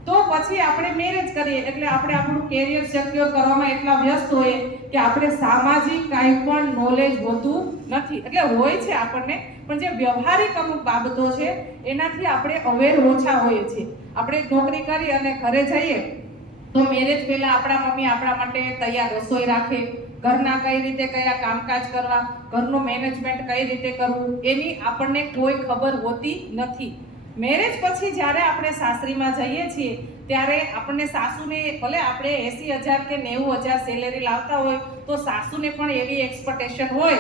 તો પછી આપણે મેરેજ કરીએ એટલે આપણે આપણું કેરિયર સિક્યોર કરવામાં એટલા વ્યસ્ત હોઈએ કે આપણે સામાજિક કાંઈ પણ નોલેજ હોતું નથી. એટલે હોય છે આપણને, પણ જે વ્યવહારિક અમુક બાબતો છે એનાથી આપણે અવેર ઓછા હોઈએ છીએ. આપણે નોકરી કરી અને ઘરે જઈએ તો મેરેજ પહેલા આપણા મમ્મી આપણા માટે તૈયાર રસોઈ રાખે, ઘરના કઈ રીતે કયા કામકાજ કરવા, ઘરનું મેનેજમેન્ટ કઈ રીતે કરવું એની આપણને કોઈ ખબર હોતી નથી. મેરેજ પછી જ્યારે આપણે સાસરીમાં જઈએ છીએ ત્યારે આપણને સાસુને ભલે આપણે 80,000 કે 90,000 સેલેરી લાવતા હોય તો સાસુને પણ એવી એક્સપેક્ટેશન હોય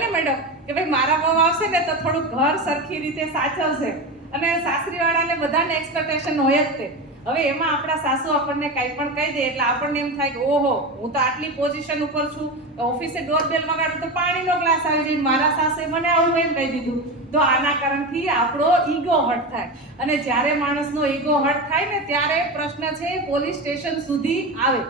ને મેડમ કે ભાઈ મારા બહુ આવશે ને તો થોડું ઘર સરખી રીતે સાચવશે, અને સાસરીવાળાને બધાને એક્સપેક્ટેશન હોય જ તે. હવે એમાં આપણા સાસુ આપણને કંઈ પણ કહી દે એટલે આપણને એમ થાય કે ઓહો હું તો આટલી પોઝિશન ઉપર છું, ઓફિસે ડોરબેલ વગાડું તો પાણીનો ગ્લાસ આવી જાય, મારા સાસુએ મને આવું એમ કહી દીધું. તો આના કારણથી આપણો ઈગો હર્ટ થાય, અને જ્યારે માણસનો ઈગો હર્ટ થાય ને ત્યારે પ્રશ્ન છે પોલીસ સ્ટેશન સુધી આવે.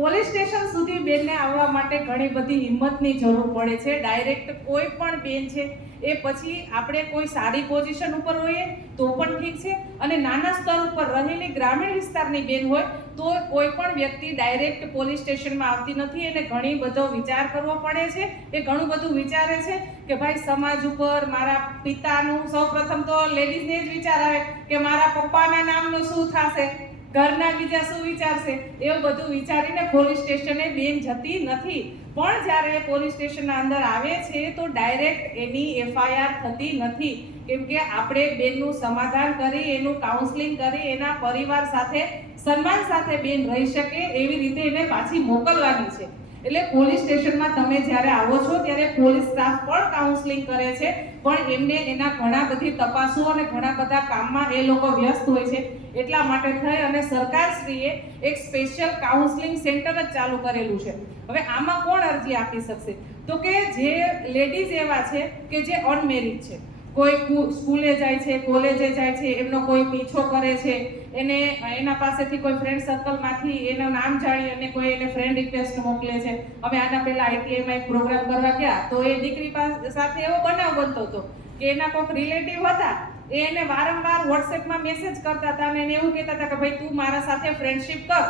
પોલીસ સ્ટેશન સુધી બેનને આવવા માટે ઘણી બધી હિંમતની જરૂર પડે છે. ડાયરેક્ટ કોઈ પણ બેન છે એ પછી આપણે કોઈ સારી પોઝિશન ઉપર હોઈએ તો પણ ઠીક છે, અને નાના સ્તર ઉપર રહેલી ગ્રામીણ વિસ્તારની બેન હોય તો કોઈ પણ વ્યક્તિ ડાયરેક્ટ પોલીસ સ્ટેશનમાં આવતી નથી. એને ઘણી બધો વિચાર કરવો પડે છે. એ ઘણું બધું વિચારે છે કે ભાઈ સમાજ ઉપર મારા પિતાનું, સૌપ્રથમ તો લેડીઝને જ વિચાર આવે કે મારા પપ્પાના નામનું શું થશે, ઘરના બીજા શું વિચારશે એવું બધું વિચારીને પોલીસ સ્ટેશને બેન જતી નથી. પણ જ્યારે પોલીસ સ્ટેશનના અંદર આવે છે તો ડાયરેક્ટ એની FIR થતી નથી, કેમ કે આપણે બેનનું સમાધાન કરી, એનું કાઉન્સલિંગ કરી, એના પરિવાર સાથે સન્માન સાથે બેન રહી શકે એવી રીતે એને પાછી મોકલવાની છે. એટલે પોલીસ સ્ટેશનમાં તમે જ્યારે આવો છો ત્યારે પોલીસ સ્ટાફ પણ કાઉન્સલિંગ કરે છે, પણ એમને એના ઘણા બધી તપાસો અને ઘણા બધા કામમાં એ લોકો વ્યસ્ત હોય છે. એટલા માટે થઈ અને સરકારશ્રીએ એક સ્પેશિયલ કાઉન્સલિંગ સેન્ટર જ ચાલુ કરેલું છે. હવે આમાં કોણ અરજી આપી શકશે? તો કે જે લેડીઝ એવા છે કે જે અનમેરિડ છે, કોઈ સ્કૂલે જાય છે, કોલેજે જાય છે, એમનો કોઈ પીછો કરે છે, એને એના પાસેથી કોઈ ફ્રેન્ડ સર્કલમાંથી એનું નામ જાણી અને કોઈ એને ફ્રેન્ડ રિક્વેસ્ટ મોકલે છે. હવે આના પહેલા ITI માં એક પ્રોગ્રામ કરવા ગયા તો એ દીકરી સાથે એવો બનાવ બનતો હતો કે એના કોઈક રિલેટિવ હતા, એને વારંવાર WhatsAppમાં મેસેજ કરતા હતા અને એને એવું કહેતા હતા કે ભાઈ તું મારા સાથે ફ્રેન્ડશિપ કર.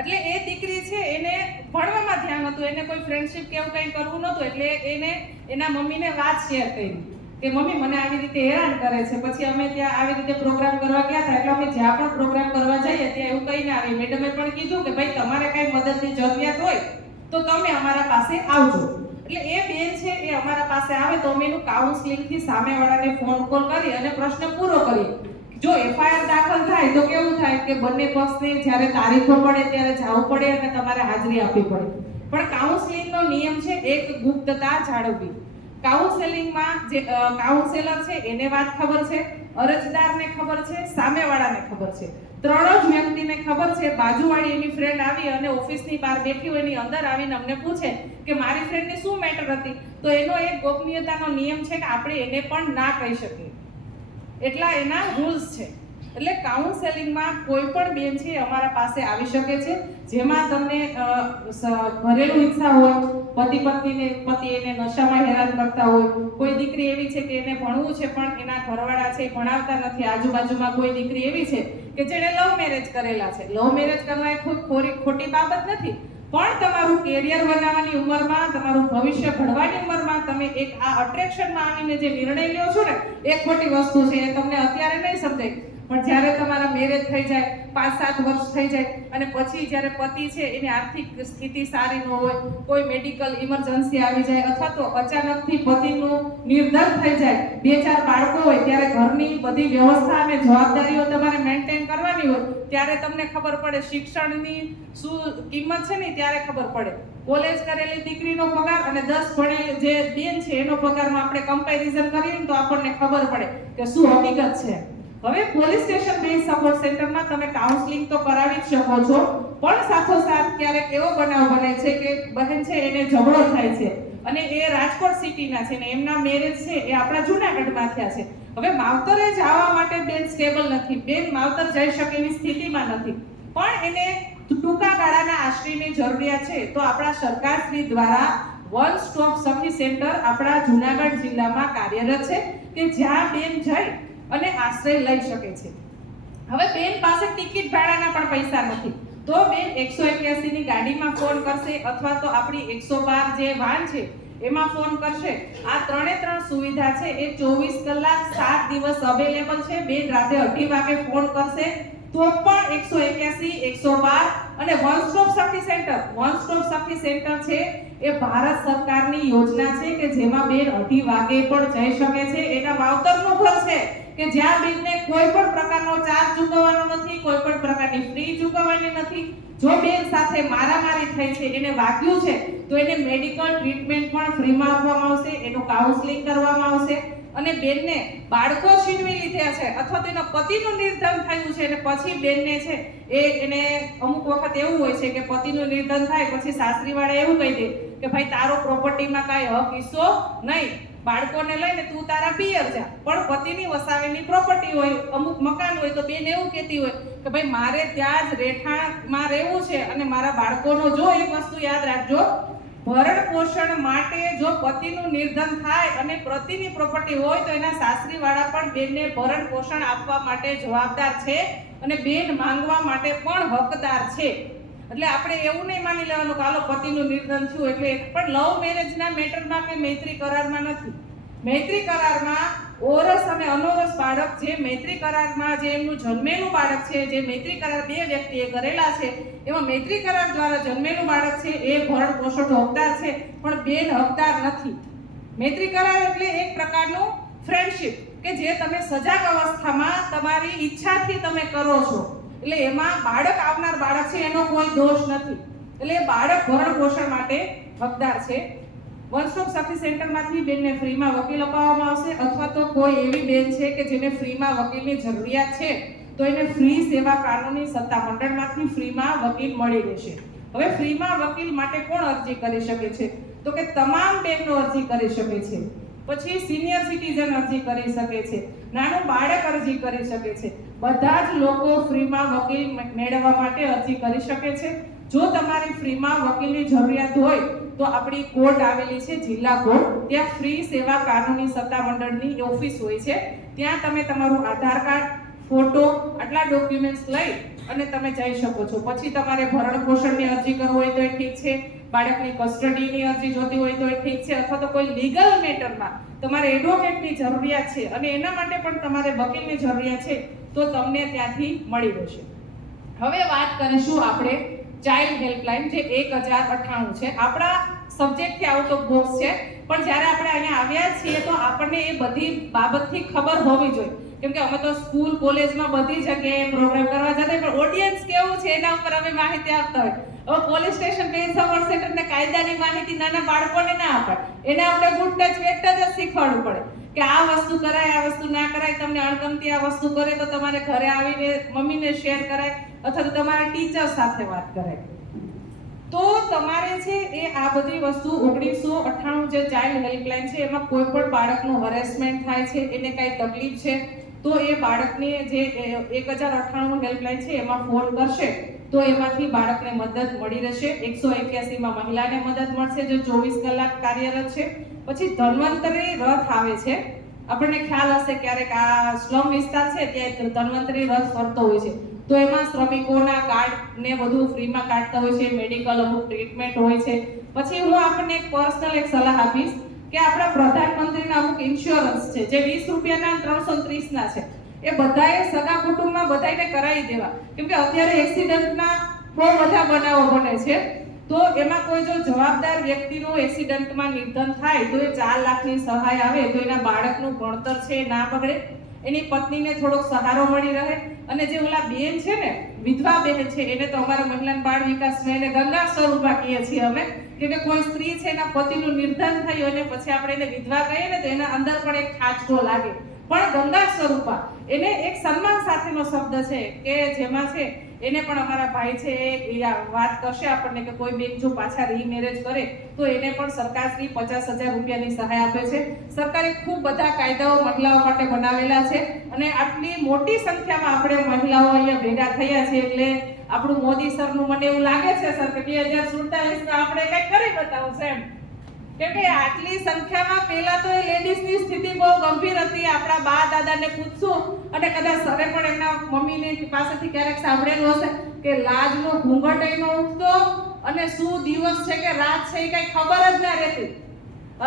એટલે એ દીકરી છે એને ભણવામાં ધ્યાન હતું, એને કોઈ ફ્રેન્ડશિપ કે એવું કંઈ કરવું નહોતું. એટલે એને એના મમ્મીને વાત શેર કરી કે મમ્મી મને આવી રીતે હેરાન કરે છે. પછી અમે ત્યાં આવી રીતે પ્રોગ્રામ કરવા ગયા હતા, એટલે અમે જ્યાં પણ પ્રોગ્રામ કરવા જઈએ ત્યાં એવું કહીને આવી. મેડમે પણ કીધું કે ભાઈ તમારે કાંઈ મદદની જરૂરિયાત હોય તો તમે અમારા પાસે આવજો. એટલે એ બેન છે એ અમારા પાસે આવે તો અમે એનું કાઉન્સલિંગથી સામેવાળાને ફોન કોલ કરી અને પ્રશ્ન પૂરો કરીએ. જો FIR દાખલ થાય તો કેવું થાય કે બંને પક્ષને જ્યારે તારીખો પડે ત્યારે જવું પડે અને તમારે હાજરી આપવી પડે. પણ કાઉન્સલિંગનો નિયમ છે એક ગુપ્તતા જાળવવી. કાઉન્સેલિંગમાં જે કાઉન્સેલર છે એને વાત ખબર છે, અરજદારને ખબર છે, સામેવાળાને ખબર છે, ત્રણ જ વ્યક્તિને ખબર છે. બાજુવાળી એની ફ્રેન્ડ આવી અને ઓફિસની બહાર બેઠી હોય એની અંદર આવીને અમને પૂછે કે મારી ફ્રેન્ડની શું મેટર હતી, તો એનો એક ગોપનીયતાનો નિયમ છે કે આપણે એને પણ ના કહી શકીએ, એટલા એના રૂલ્સ છે. એટલે કાઉન્સેલિંગમાં કોઈ પણ બેન છે અમારા પાસે આવી શકે છે, જેમાં તમને ઘરેલું હિંસા હોય, પતિ એને નશામાં હેરાન કરતા હોય, કોઈ દીકરી એવી છે કે એને ભણવું છે પણ એના ઘરવાળા છે ભણાવતા નથી, આજુબાજુમાં કોઈ દીકરી એવી છે કે જેણે લવ મેરેજ કરેલા છે. લવ મેરેજ કરવા એ ખોટી બાબત નથી, પણ તમારું કેરિયર બનાવવાની ઉંમરમાં, તમારું ભવિષ્ય ઘડવાની ઉંમરમાં તમે એક આ અટ્રેક્શનમાં આવીને જે નિર્ણય લ્યો છો ને એ ખોટી વસ્તુ છે. એ તમને અત્યારે નહીં સમજાય, પણ જ્યારે તમારા મેરેજ થઈ જાય, 5-7 વર્ષ થઈ જાય અને પછી જ્યારે પતિ છે એની આર્થિક સ્થિતિ સારી ન હોય, કોઈ મેડિકલ ઇમરજન્સી આવી જાય અથવા તો અચાનકથી પતિનું નિર્ધન થઈ જાય, 2-4 બાળકો હોય, ત્યારે ઘરની બધી વ્યવસ્થા અને જવાબદારીઓ તમારે મેન્ટેન કરવાની હોય, ત્યારે તમને ખબર પડે શિક્ષણની શું કિંમત છે ને ત્યારે ખબર પડે. કોલેજ કરેલી દીકરીનો પગાર અને 10 ભણેલી જે બેન છે એનો પગારમાં આપણે કમ્પેરિઝન કરીએ તો આપણને ખબર પડે કે શું હકીકત છે. હવે પોલીસ સ્ટેશન બેઝ સપોર્ટ સેન્ટરમાં તમે કાઉન્સલિંગ તો કરાવી જ શકો છો, પણ સાથોસાથ ક્યારેક એવો બનાવ બને છે કે બહેન છે એને ઝઘડો થાય છે અને એ રાજકોટ સિટીના છે ને એમના મેરેજ છે એ આપણા જૂનાગઢમાં થયા છે. હવે માવતરે જવા માટે બેન સ્ટેબલ નથી, બેન માવતર જઈ શકે એવી સ્થિતિમાં નથી, પણ એને ટૂંકા ગાળાના આશ્રયની જરૂરિયાત છે. તો આપણા સરકારશ્રી દ્વારા વન સ્ટોપ સખી સેન્ટર આપણા જૂનાગઢ જિલ્લામાં કાર્યરત છે કે જ્યાં બેન જઈ અને આશ્રય લઈ શકે છે. હવે બેન પાસે ટિકિટ ભાડાના પણ પૈસા નથી તો બેન 181 ની ગાડીમાં ફોન કરશે અથવા તો આપણી 112 જે વાન છે એમાં ફોન કરશે. આ 3 સુવિધા છે એ 24 કલાક 7 દિવસ અવેલેબલ છે. બેન રાતે 2:30 વાગે ફોન કરશે તો પણ 181 112 અને વન સ્ટોપ સખી સેન્ટર. વન સ્ટોપ સખી સેન્ટર છે એ ભારત સરકારની યોજના છે કે જેમાં બેન 2:30 વાગે પણ જઈ શકે છે. એના માવતરનું ઘર છે કે જ્યાં બેનને કોઈ પણ પ્રકારનો ચાર્જ ચૂકવવાનો નથી, કોઈ પણ પ્રકારની ફી ચૂકવવાની નથી. જો બેન સાથે મારામારી થઈ છે, એને વાગ્યું છે તો એને મેડિકલ ટ્રીટમેન્ટ પણ ફ્રીમાં આપવામાં આવશે, એનું કાઉન્સલિંગ કરવામાં આવશે. અને બેનને બાળકો છીનવી લીધા છે અથવા તો એના પતિનું નિર્ધન થયું છે અને પછી બેનને છે એને અમુક વખત એવું હોય છે કે પતિનું નિર્ધન થાય પછી સાસરીવાળા એવું કહી દે કે ભાઈ તારો પ્રોપર્ટીમાં કાંઈ હક હિસ્સો નહીં, બાળકોને લઈને તું તારા પિયર જા. પણ પતિની વસાવેલી પ્રોપર્ટી હોય, અમુક મકાન હોય તો બેન એવું કહેતી હોય કે ભાઈ મારે ત્યાં જ રહેઠાણમાં રહેવું છે અને મારા બાળકોનો. જો એક વસ્તુ યાદ રાખજો, ભરણ પોષણ માટે જો પતિનું નિર્ધન થાય અને પતિની પ્રોપર્ટી હોય તો એના સાસરીવાળા પણ બેનને ભરણ પોષણ આપવા માટે જવાબદાર છે અને બેન માંગવા માટે પણ હકદાર છે. એટલે આપણે એવું નહીં માની લેવાનું કે હાલો પતિનું નિર્ધન થયું એટલે. પણ લવ મેરેજના મેટરમાં કે મૈત્રી કરારમાં નથી. મૈત્રી કરારમાં ઓરસ અને અનોરસ બાળક જે મૈત્રી કરારમાં જે એમનું જન્મેલું બાળક છે, જે મૈત્રી કરાર બે વ્યક્તિએ કરેલા છે, એમાં મૈત્રી કરાર દ્વારા જન્મેલું બાળક છે એ ભરણ પોષણ હકદાર છે, પણ બેન હકદાર નથી. મૈત્રી કરાર એટલે એક પ્રકારનું ફ્રેન્ડશિપ કે જે તમે સજાગ અવસ્થામાં તમારી ઈચ્છાથી તમે કરો છો, એટલે એમાં બાળક આવનાર બાળક છે એનો કોઈ દોષ નથી, એટલે બાળક ભરણ પોષણ માટે હકદાર છે. વન સ્ટોપ સખી સેન્ટરમાંથી બેનને ફ્રીમાં વકીલ અપાવવામાં આવશે, અથવા તો કોઈ એવી બેન છે કે જેને ફ્રીમાં વકીલની જરૂરિયાત છે તો એને ફ્રી સેવા કાનૂની સત્તામંડળમાંથી ફ્રીમાં વકીલ મળી રહેશે. હવે ફ્રીમાં વકીલ માટે કોણ અરજી કરી શકે છે? તો કે તમામ બહેનો અરજી કરી શકે છે. પછી સિનિયર સિટીઝન અરજી કરી શકે છે, નાનું બાળક અરજી કરી શકે છે. બધા જ લોકો ફ્રીમાં વકીલ મેળવવા માટે અરજી કરી શકે છે. જો તમારી ફ્રીમાં વકીલની જરૂરિયાત હોય તો આપણી કોર્ટ આવેલી છે જિલ્લા કોર્ટ, ત્યાં ફ્રી સેવા કાનૂની સત્તામંડળની ઓફિસ હોય છે. ત્યાં તમે તમારું આધાર કાર્ડ, ફોટો, આટલા ડોક્યુમેન્ટ્સ લઈ અને તમે જઈ શકો છો. પછી તમારે ભરણ પોષણની અરજી કરવી હોય તો એ ઠીક છે, બાળકની કસ્ટડીની અરજી જોતી હોય તો એ ઠીક છે, અથવા તો કોઈ લીગલ મેટરમાં તમારે એડવોકેટની જરૂરિયાત છે અને એના માટે પણ તમારે વકીલની જરૂરિયાત છે તો તમને ત્યાંથી મળી રહેશે. હવે વાત કરીશું આપણે ચાઇલ્ડ હેલ્પલાઇન જે 1098 છે. આપણા સબ્જેક્ટથી આઉટ ઓફ બોક્સ છે, પણ જ્યારે આપણે અહીંયા આવ્યા છીએ તો આપણને એ બધી બાબતથી ખબર હોવી જોઈએ, કેમ કે અમે તો સ્કૂલ કોલેજમાં બધી જગ્યાએ પ્રોગ્રામ કરવા જતા, પણ ઓડિયન્સ કેવું છે એના ઉપર અમે માહિતી આપતા હોય. હવે પોલીસ સ્ટેશન બેન સપોર્ટ સેન્ટરને કાયદાની માહિતી નાના બાળકોને ના અપાય, એને આપણે ગુડ ટચ બેડ ટચ જ શીખવાડવું પડે કે આ વસ્તુ કરાય, આ વસ્તુ ના કરાય. તમને અણગમતી આ વસ્તુ કરે તો તમારે ઘરે આવીને મમ્મીને શેર કરાય અથવા તો તમારા ટીચર સાથે વાત કરાય. તો તમારે છે એ આ બધી વસ્તુ 1998 જે ચાઇલ્ડ હેલ્પલાઇન છે એમાં કોઈ પણ બાળકનું હરેસમેન્ટ થાય છે, એને કાંઈ તકલીફ છે તો એ બાળકને જે 1098 હેલ્પલાઇન છે એમાં ફોન કરશે તો એમાંથી બાળકને મદદ મળી રહેશે. 181 માં મહિલાને મદદ મળશે જે 24 કલાક કાર્યરત છે. પછી ધન્વંતરી રથ આવે છે, આપણને ખ્યાલ હશે ક્યારેક આ સ્લમ વિસ્તાર છે ત્યાં ધન્વંતરી રથ ફરતો હોય છે, તો એમાં શ્રમિકોના કાર્ડ ને બધું ફ્રીમાં કાઢતા હોય છે, મેડિકલ અમુક ટ્રીટમેન્ટ હોય છે. પછી હું આપણને એક પર્સનલ એક સલાહ આપીશ કે આપણા પ્રધાનમંત્રીના અમુક ઇન્સ્યોરન્સ છે જે 20 રૂપિયાના 330 ના છે, એ બધાએ સગા કુટુંબમાં બધાને કરાવી દેવા, કેમ કે અત્યારે એક્સિડન્ટના બહુ બધા બનાવો બને છે. તો એમાં કોઈ જો જવાબદાર વ્યક્તિનું એક્સિડન્ટમાં નિધન થાય તો એ 4 લાખની સહાય આવે તો એના બાળકનું ભણતર છે ના બગડે, એની પત્નીને થોડોક સહારો મળી રહે. અને જે ઓલા બેન છે ને વિધવા બેન છે એને તો અમારા મહિલા બાળ વિકાસમાં એને ગંગા સ્વરૂપા કહીએ છીએ અમે, કે કોઈ સ્ત્રી છે એના પતિનું નિધન થયું અને પછી આપણે એને વિધવા કહીએ ને તો એના અંદર પણ એક ખાંચકો લાગે, પણ ગંગા સ્વરૂપા એને એક સન્માન સાથેનો શબ્દ છે કે જેમાં છે એને પણ અમારા ભાઈ છે એ વાત કરશે આપણને કે કોઈ બેન જો પાછા રીમેરેજ કરે તો એને પણ સરકારશ્રી 50,000 રૂપિયાની સહાય આપે છે. સરકારે ખૂબ બધા કાયદાઓ મહિલાઓ માટે બનાવેલા છે અને આટલી મોટી સંખ્યામાં આપણે મહિલાઓ અહીંયા ભેગા થયા છે એટલે આપણું મોદી સરનું મને એવું લાગે છે સર કે 2047 આપણે કંઈક કરી બતાવશે એમ, કેમ કે આટલી સંખ્યામાં પહેલા તો એ લેડીઝની સ્થિતિ બહુ ગંભીર હતી. આપણા બા દાદાને પૂછશું અને કદાચ સરે પણ એમના મમ્મીની પાસેથી ક્યારેક સાંભળેલું હશે કે લાજનો ઘૂંઘટ એનો ઉઠતો અને શું દિવસ છે કે રાત છે એ કઈ ખબર જ ના રહેતી.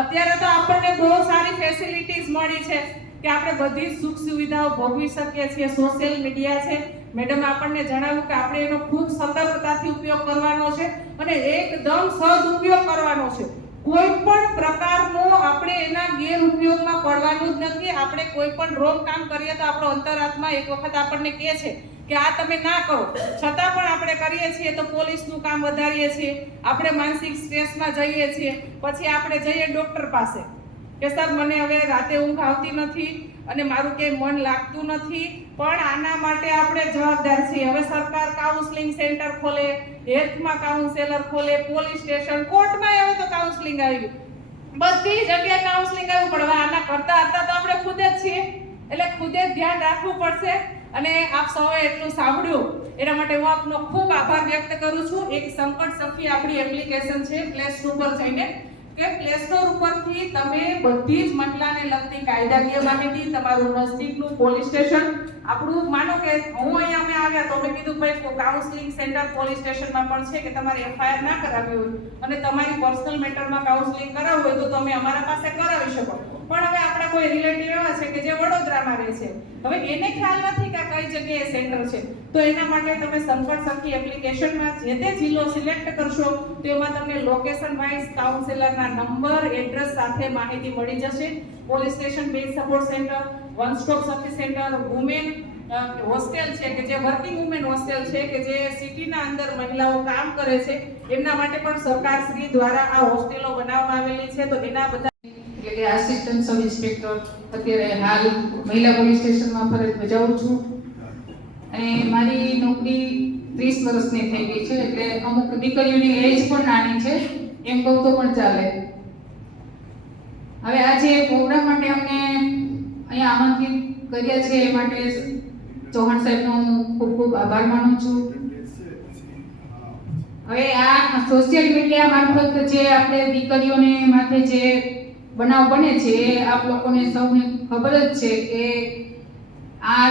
અત્યારે તો આપણને બહુ સારી ફેસિલિટીઝ મળી છે કે આપણે બધી સુખ સુવિધાઓ ભોગવી શકીએ છીએ. સોશિયલ મીડિયા છે, મેડમ આપણને જણાવ્યું કે આપણે એનો ખૂબ સતર્કતાથી ઉપયોગ કરવાનો છે અને એકદમ સદુપયોગ કરવાનો છે. કોઈ પણ પ્રકારનો આપણે એના ગેરઉપયોગમાં પડવાનું જ નથી. આપણે કોઈ પણ રોંગ કામ કરીએ તો આપણો અંતરાત્મા એક વખત આપણને કહે છે કે આ તમે ના કરો, છતાં પણ આપણે કરીએ છીએ તો પોલીસનું કામ વધારીએ છીએ, આપણે માનસિક સ્ટ્રેસમાં જઈએ છીએ. પછી આપણે જઈએ ડોક્ટર પાસે કે સર મને હવે રાતે ઊંઘ આવતી નથી અને મારું ક્યાંય મન લાગતું નથી, પણ આના માટે આપણે જવાબદાર છીએ. હવે સરકાર કાઉન્સેલિંગ સેન્ટર ખોલે, હેલ્થમાં કાઉન્સેલર ખોલે, પોલીસ સ્ટેશન, કોર્ટમાં હવે તો કાઉન્સેલિંગ આવી ગયું, બધી જગ્યાએ કાઉન્સેલિંગ આવ્યું. પણ હવે આના કરતા હતા તો આપણે ખુદ જ છીએ, એટલે ખુદે ધ્યાન રાખવું પડશે. અને આપ સૌએ એટલું સાંભળ્યું એના માટે હું આપનો ખૂબ આભાર વ્યક્ત કરું છું. એક સંકટ સખી આપણી એપ્લિકેશન છે પ્લે સ્ટોર પર જઈને કે પ્લે સ્ટોર ઉપરથી તમે બધી જ મહિલાને લગતી કાયદાકીય માહિતી, તમારું નજદીકનું પોલીસ સ્ટેશન, આપણું માનો કે હું અહીંયા અમે આવ્યા તો અમે કીધું ભાઈ કાઉન્સેલિંગ સેન્ટર પોલીસ સ્ટેશનમાં પણ છે કે તમારે એફઆઈઆર ના કરાવી હોય અને તમારી પર્સનલ મેટરમાં કાઉન્સેલિંગ કરાવવું હોય તો તમે અમારા પાસે કરાવી શકો. પણ હવે આપણા કોઈ રિલેટિવ એવા છે કે જે વડોદરામાં રહે છે, હવે એને ખ્યાલ નથી કે કઈ જગ્યાએ સેન્ટર છે, તો એના માટે તમે સંપર્ક સખી એપ્લિકેશનમાં જે તે જિલ્લો સિલેક્ટ કરશો તો એમાં તમને લોકેશન વાઇઝ કાઉન્સેલરના નંબર, એડ્રેસ સાથે માહિતી મળી જશે. Police station base support centre, one stop સખી સેન્ટર, વુમેન હોસ્ટેલ છે કે જે વર્કિંગ વુમેન હોસ્ટેલ છે કે જે સિટીના અંદર મહિલાઓ કામ કરે છે, એમના માટે પણ સરકાર શ્રી દ્વારા આ હોસ્ટેલો બનાવવામાં આવેલી છે. તો એના બધા એટલે કે આસિસ્ટન્ટ સબ ઇન્સ્પેક્ટર અત્યારે હાલ મહિલા પોલીસ સ્ટેશનમાં ફરજ બજાવું છું અને મારી નોકરી 30 વર્ષની થઈ ગઈ છે. એટલે અમુક દીકરીઓની એજ પણ નાની છે એમ કહું તો પણ ચાલે. હવે આજે પ્રોગ્રામ માટે અમને અહીંયા આમંત્રિત કર્યા છે એ માટે ચૌહાણ સાહેબનો હું ખૂબ ખૂબ આભાર માનું છું. હવે આ સોશિયલ મીડિયા મારફત જે આપણે દીકરીઓને માથે જે બનાવ બને છે એ આપ લોકોને સૌને ખબર જ છે કે આ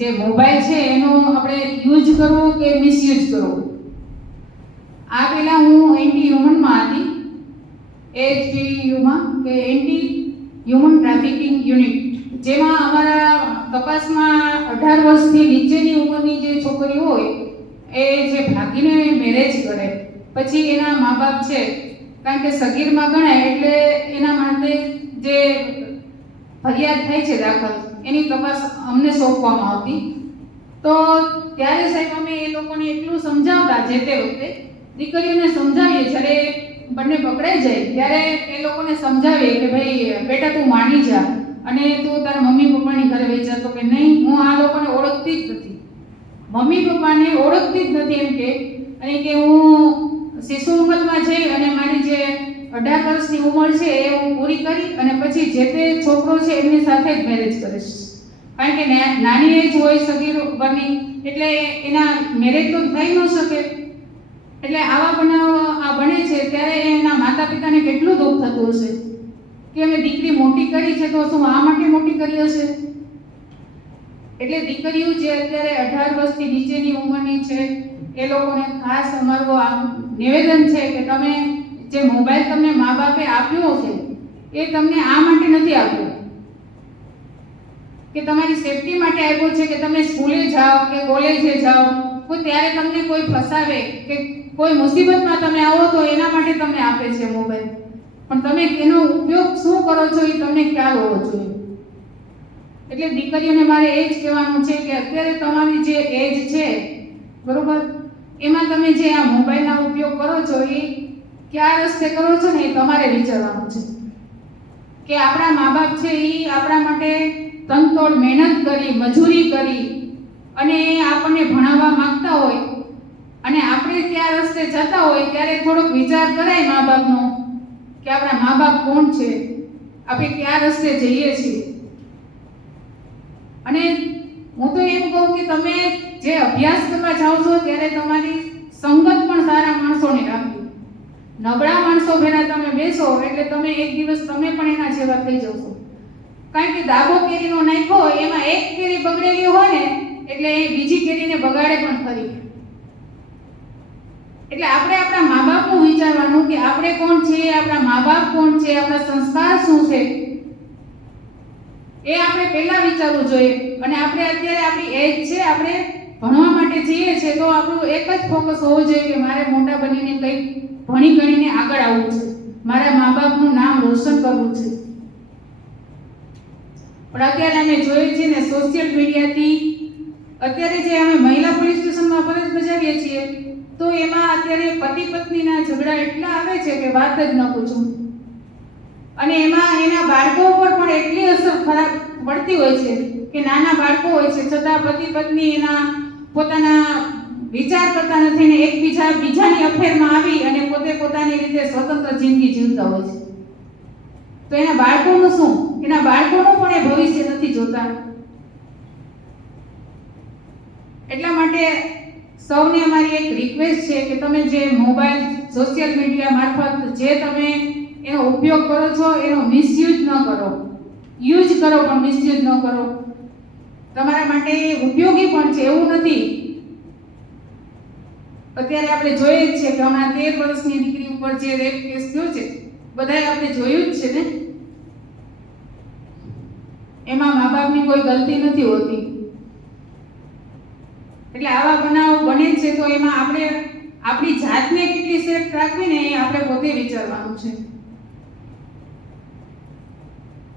જે મોબાઈલ છે એનો આપણે યુઝ કરવો કે મિસયુઝ કરવો. આ પહેલા હું એન્ટી હ્યુમનમાં હતી, એચટીયુમાં કે એન્ટી હ્યુમન ટ્રાફિકિંગ યુનિટ, જેમાં અમારા તપાસમાં 18 વર્ષથી નીચેની ઉંમરની જે છોકરી હોય એ જે ભાગીને મેરેજ કરે પછી એના મા બાપ છે, કારણ કે સગીરમાં ગણાય એટલે એના માટે જે ફરિયાદ થાય છે દાખલ, એની તપાસ અમને સોંપવામાં આવતી. તો ત્યારે સાહેબ અમે એ લોકોને એટલું સમજાવતા, જે તે વખતે દીકરીઓને સમજાવીએ, જ્યારે બંને પકડાઈ જાય ત્યારે એ લોકોને સમજાવીએ કે ભાઈ બેટા તું માની જા અને તું તારા મમ્મી પપ્પાની ઘરે વહી જા. તો કે નહીં, હું આ લોકોને ઓળખતી જ નથી, મમ્મી પપ્પાને ઓળખતી જ નથી એમ કે, અને કે હું શિશુ ઉંમરમાં જઈ અને મારી જે 18 વર્ષની ઉંમર છે એ હું પૂરી કરી અને પછી જે તે છોકરો છે એમની સાથે જ મેરેજ કરીશ. કારણ કે નાની એજ હોય સગીર બની એટલે એના મેરેજ તો થઈ ન શકે. એટલે આવા બનાવ આ બને છે ત્યારે એના માતા પિતાને કેટલું દુઃખ થતું હશે કે અમે દીકરી મોટી કરી છે તો શું આ માટે મોટી કરી હશે. એટલે દીકરીઓ જે અત્યારે 18 વર્ષથી નીચેની ઉંમરની છે એ લોકોને ખાસ અમારું આ નિવેદન છે કે તમે જે મોબાઈલ તમને મા બાપે આપ્યો છે એ તમને આ માટે નથી આપ્યો કે તમારી સેફટી માટે આપ્યો છે કે તમે સ્કૂલે જાઓ કે કોલેજે જાઓ, કોઈ ત્યારે તમને કોઈ ફસાવે કે કોઈ મુસીબતમાં તમે આવો તો એના માટે તમને આપે છે મોબાઈલ. પણ તમે એનો ઉપયોગ શું કરો છો એ તમને ખ્યાલ હોવો જોઈએ. એટલે દીકરીઓને મારે એ જ કહેવાનું છે કે અત્યારે તમારી જે એજ છે બરોબર, એમાં તમે જે આ મોબાઈલનો ઉપયોગ કરો છો એ કયા રસ્તે કરો છો ને એ તમારે વિચારવાનું છે. કે આપણા મા બાપ છે એ આપણા માટે તનતોડ મહેનત કરી, મજૂરી કરી અને આપણને ભણાવવા માંગતા હોય અને આપણે ત્યાં રસ્તે જતા હોય ત્યારે થોડોક વિચાર કરાય મા બાપનો કે આપણા મા બાપ કોણ છે, આપણે કયા રસ્તે જઈએ છીએ. અને હું તો એમ કહું કે તમે જે અભ્યાસ કરવા જાઓ છો ત્યારે તમારી સંગત પણ સારા માણસોને રાખવી. નબળા માણસો ભેગા તમે બેસો એટલે તમે એક દિવસ તમે પણ એના જેવા થઈ જશો. કારણ કે દાબો કેરીનો નાખ્યો હોય એમાં એક કેરી બગડેલી હોય ને એટલે એ બીજી કેરીને બગાડે પણ ખરી. એટલે આપણે આપણા મા બાપનું વિચારવાનું કે આપણે કોણ છીએ, આપણા મા બાપ કોણ છે, આપણા સંસ્કાર શું છે એ આપણે પહેલા વિચારવું જોઈએ. અને આપણે અત્યારે આપણી એજ છે, આપણે ભણવા માટે જઈએ છીએ તો આપણું એક જ ફોકસ હોવું જોઈએ કે મારે મોટા બનીને કંઈક ભણી ગણીને આગળ આવવું છે, મારા મા બાપનું નામ રોશન કરવું છે. પણ અત્યારે અમે જોઈએ છીએ ને સોશિયલ મીડિયાથી અત્યારે જે અમે મહિલા પોલીસ સ્ટેશનમાં ફરજ બજાવીએ છીએ તો એમાં અત્યારે પતિ પત્નીના ઝઘડા એટલા આવે છે કે વાત જ ન પૂછો. અને એમાં એના બાળકો પર પણ એટલી અસર ખરાબ પડતી હોય છે કે નાના બાળકો હોય છે છતાં પતિ પત્ની એના પોતાના વિચાર કરતા નથી ને બીજાની અફેરમાં આવી અને પોતે પોતાની રીતે સ્વતંત્ર જિંદગી જીવતા હોય છે. તો એના બાળકોનું શું? એના બાળકોનું પણ એ ભવિષ્ય નથી જોતા. એટલા માટે સૌને અમારી એક રિક્વેસ્ટ છે કે તમે જે મોબાઈલ સોશિયલ મીડિયા મારફત જે તમે એનો ઉપયોગ કરો છો એનો મિસયુઝ ન કરો. યુઝ કરો પણ મિસયુઝ ન કરો. તમારા માટે ઉપયોગી પણ છે, એવું નથી. અત્યારે આપણે જોઈએ જ છે કે હમણાં 13 વર્ષની દીકરી ઉપર જે રેપ કેસ થયો છે, બધાએ આપણે જોયું જ છે ને. એમાં મા બાપની કોઈ ગલતી નથી હોતી. એટલે આવા બનાવ બને છે તો એમાં આપણે આપણી જાતને કેટલી સેફ રાખવી ને એ આપણે પોતે વિચારવાનું છે.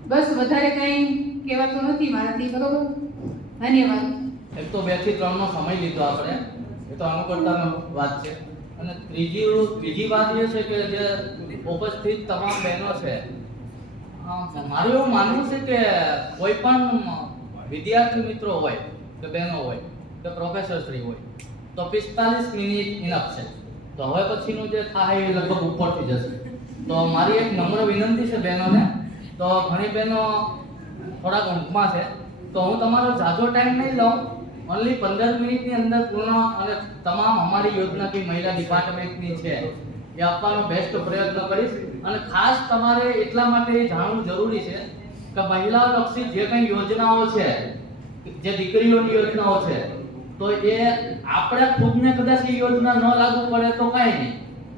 બસ વધારે કંઈ કહેવાતું નથી મારાથી. બરોબર, ધન્યવાદ. એક તો 2 થી 3 નો સમય લીધો આપણે, એ તો અનુકૂળતાનો વાત છે. અને બીજી વાત એ છે કે જે ઉપસ્થિત તમામ બહેનો છે, મારું એવું માનવું છે કે કોઈ પણ વિદ્યાર્થી મિત્રો હોય કે બહેનો હોય કે પ્રોફેસર શ્રી હોય તો 45 મિનિટ ઇનફ છે. તો હવે પછીનું જે થાય એ લગભગ ઉપરથી જશે. તો મારી એક નમ્ર વિનંતી છે બહેનોને, તો ઘણી બહેનો થોડાક ઊંઘમાં છે, તો હું તમારો ઝાઝો ટાઈમ નહીં લઉં, ઓનલી 15 મિનિટની અંદર પૂર્ણ અને તમામ અમારી યોજના કે મહિલા ડિપાર્ટમેન્ટની છે એ આપવાનો બેસ્ટ પ્રયત્ન કરીશ. અને ખાસ તમારે એટલા માટે એ જાણવું જરૂરી છે કે મહિલાલક્ષી જે કંઈ યોજનાઓ છે, જે દીકરીઓની યોજનાઓ છે, તો એ આપણે ખુદને કદાચ એ યોજના ન લાગુ પડે તો કાંઈ નહીં,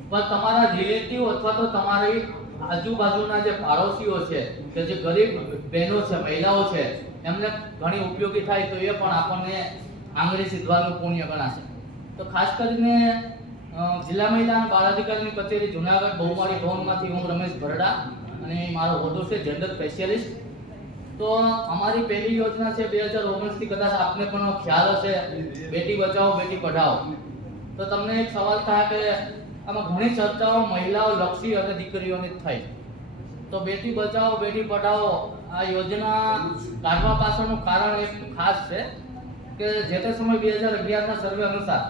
પણ તમારા રિલેટિવ અથવા તો તમારી આજુબાજુના જે પાડોશીઓ છે કે જે ગરીબ બહેનો છે, મહિલાઓ છે, એમને ઘણી ઉપયોગી થાય તો એ પણ આપણને આંગળી સીધવાનું પુણ્ય ગણાશે. તો ખાસ કરીને જિલ્લા મહિલા અને બાળ અધિકારીની કચેરી જુનાગઢ બહુમાળી ભવનમાંથી હું રમેશ ભરડા, અને મારો હોદ્દો છે જેન્ડર સ્પેશિયાલિસ્ટ. તો અમારી પહેલી યોજના છે 2019 થી, કદાચ આપને પણ ખ્યાલ હશે, બેટી બચાવો બેટી પઢાઓ. તો તમને એક સવાલ થાય કે આમાં ઘણી ચર્ચાઓ મહિલાઓ લક્ષી અને દીકરીઓની જ થઈ. તો બેટી બચાવો બેટી પઢાઓ આ યોજના કાઢવા પાછળનું કારણ એક ખાસ છે કે જે તે સમય 2011ના સર્વે અનુસાર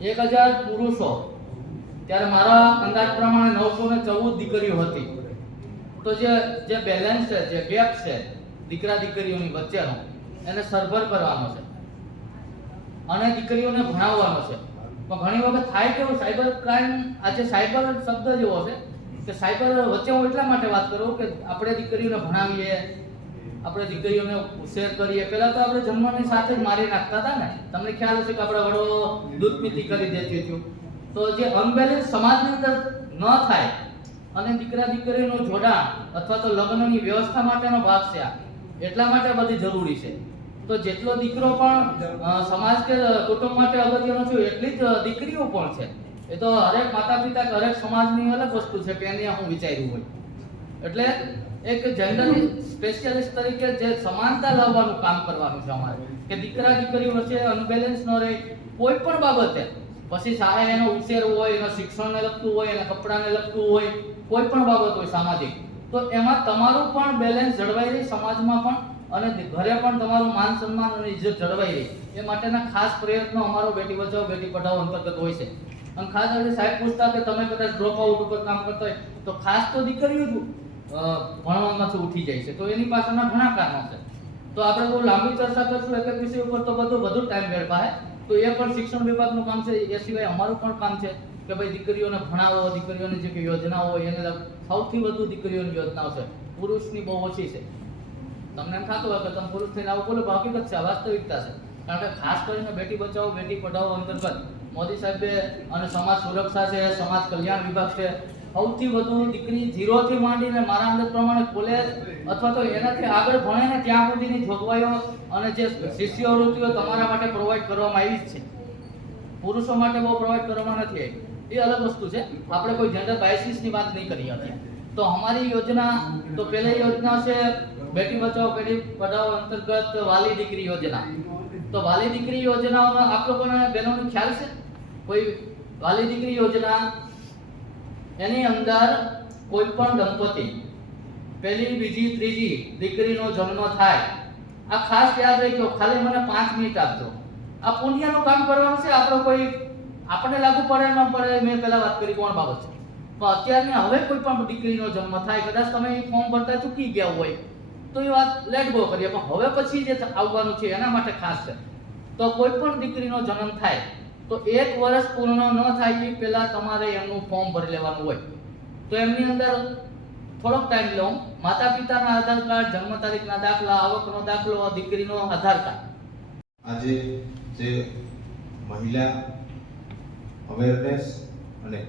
1000 પુરુષો, ત્યારે મારા અંદાજ પ્રમાણે 914 દીકરીઓ હતી. તો જે બેલેન્સ છે, જે ગેપ છે દીકરા દીકરીઓની વચ્ચેનો, એને સરભર કરવાનો છે અને દીકરીઓને ભણાવવાનો છે. પણ ઘણી વખત થાય કેવું, સાયબર ક્રાઇમ, આજે સાયબર શબ્દ જેવો છે કે સાયબર વચ્ચે હું એટલા માટે વાત કરું કે આપણે દીકરીઓને ભણાવીએ, આપણે દીકરીઓને ઉછેર કરીએ. પહેલા તો આપણે જન્મની સાથે જ મારી નાખતા હતા ને, તમને ખ્યાલ હશે કે આપણા વડો દૂધ પીતી કરી દેતી હતું. તો જે અનબેલેન્સ સમાજની અંદર ન થાય અને દીકરા દીકરીનું જોડાણ અથવા તો લગ્નની વ્યવસ્થા માટેનો ભાગ છે આ, એટલા માટે બધી જરૂરી છે. તો જેટલો દીકરો પણ સમાજ કે કુટુંબ માટે અગત્યનો છે, એટલી જ દીકરીઓ પણ છે. એ તો હરેક માતા પિતા કે હરેક સમાજની અલગ વસ્તુ છે કે એને હું વિચાર્યું હોય. એટલે એક જેન્ડર સ્પેશિયાલિસ્ટ તરીકે જે સમાનતા લાવવાનું કામ કરવાનું છે અમારે, કે દીકરા દીકરી વચ્ચે અનબેલેન્સ ન રહે કોઈ પણ બાબતે. પછી સારા એનો ઉછેર હોય, એના શિક્ષણને લગતું હોય, એના કપડાને લગતું હોય, કોઈ પણ બાબત હોય સામાજિક, તો એમાં તમારું પણ બેલેન્સ જળવાઈ રહે સમાજમાં પણ, અને ઘરે પણ તમારું માન સન્માન અને ઇજ્જત જળવાઈ રહે. એ માટેના ખાસ પ્રયત્નો અમારો બેટી બચાવો બેટી પઢાઓ અંતર્ગત હોય છે. અને ખાસ આપણે સાહેબ પૂછતા કે તમે કદાચ ડ્રોપ આઉટ ઉપર કામ કરતા હોય તો ખાસ તો દીકરીઓ જ ભણવામાંથી ઉઠી જાય છે. તો એની પાછળના ઘણા કારણો છે. તો આપણે બહુ લાંબી ચર્ચા કરશું એક એક વિષય ઉપર તો બધું ટાઈમ વેડફાય. તો એ પણ શિક્ષણ વિભાગનું કામ છે. એ સિવાય અમારું પણ કામ છે કે ભાઈ દીકરીઓને ભણાવો, દીકરીઓની જે યોજનાઓ હોય એને સૌથી વધુ દીકરીઓની યોજનાઓ છે, પુરુષની બહુ ઓછી છે. તમને એમ થતું હોય કે તમે પુરુષ થઈને આવું બોલો, હકીકત છે, વાસ્તવિકતા છે. કારણ કે ખાસ કરીને બેટી બચાવો બેટી પઢાઓ અંતર્ગત મોદી સાહેબે અને સમાજ સુરક્ષા છે, સમાજ કલ્યાણ વિભાગ છે, સૌથી વધુ દીકરી 0 થી માંડીને મારા અંદાજ પ્રમાણે કોલેજ અથવા તો એનાથી આગળ ભણે ને ત્યાં સુધીની જોગવાઈઓ અને જે શિષ્યવૃત્તિઓ તમારા માટે પ્રોવાઈડ કરવામાં આવી જ છે. પુરુષો માટે બહુ પ્રોવાઈડ કરવામાં નથી આવી. એ અલગ વસ્તુ છે. આપણે કોઈ જેન્ડર બાયસીસની વાત નહીં કરી હતી. તો અમારી યોજના, તો પહેલી યોજના છે બેટી બચાવો બેટી પઢાઓ અંતર્ગત વાલી દીકરી યોજના. તો વાલી દીકરી યોજનાઓમાં આપ લોકોને બહેનોનો ખ્યાલ છે કોઈ વાલી દીકરી યોજના? એની અંદર કોઈ પણ દંપતી પહેલી, બીજી, ત્રીજી દીકરીનો જન્મ થાય, આ ખાસ યાદ રાખજો. ખાલી મને 5 મિનિટ આપજો. આ પુણ્યનું કામ કરવાનું છે. આપણો કોઈ આપણને લાગુ પડે ન પડે, મેં પહેલા વાત કરી કોણ બાબત છે. તો અત્યારની હવે કોઈ પણ દીકરીનો જન્મ થાય, કદાચ તમે ફોર્મ ભરતા ચૂકી ગયા હોય તો એ વાત લેટ ગો કરીએ, પણ હવે પછી જે આવવાનું છે એના માટે ખાસ છે. તો કોઈ પણ દીકરીનો જન્મ થાય તો 1 વર્ષ પૂર્ણ ન થાય એ પહેલા તમારે એમનું ફોર્મ ભરી લેવાનું હોય. તો એમની અંદર થોડોક ટાઈમ લઉં. માતા પિતાના આધાર કાર્ડ, જન્મ તારીખના દાખલા, આવકનો દાખલો, દીકરીનો આધાર કાર્ડ. આજે જે મહિલા અવેરનેસ અને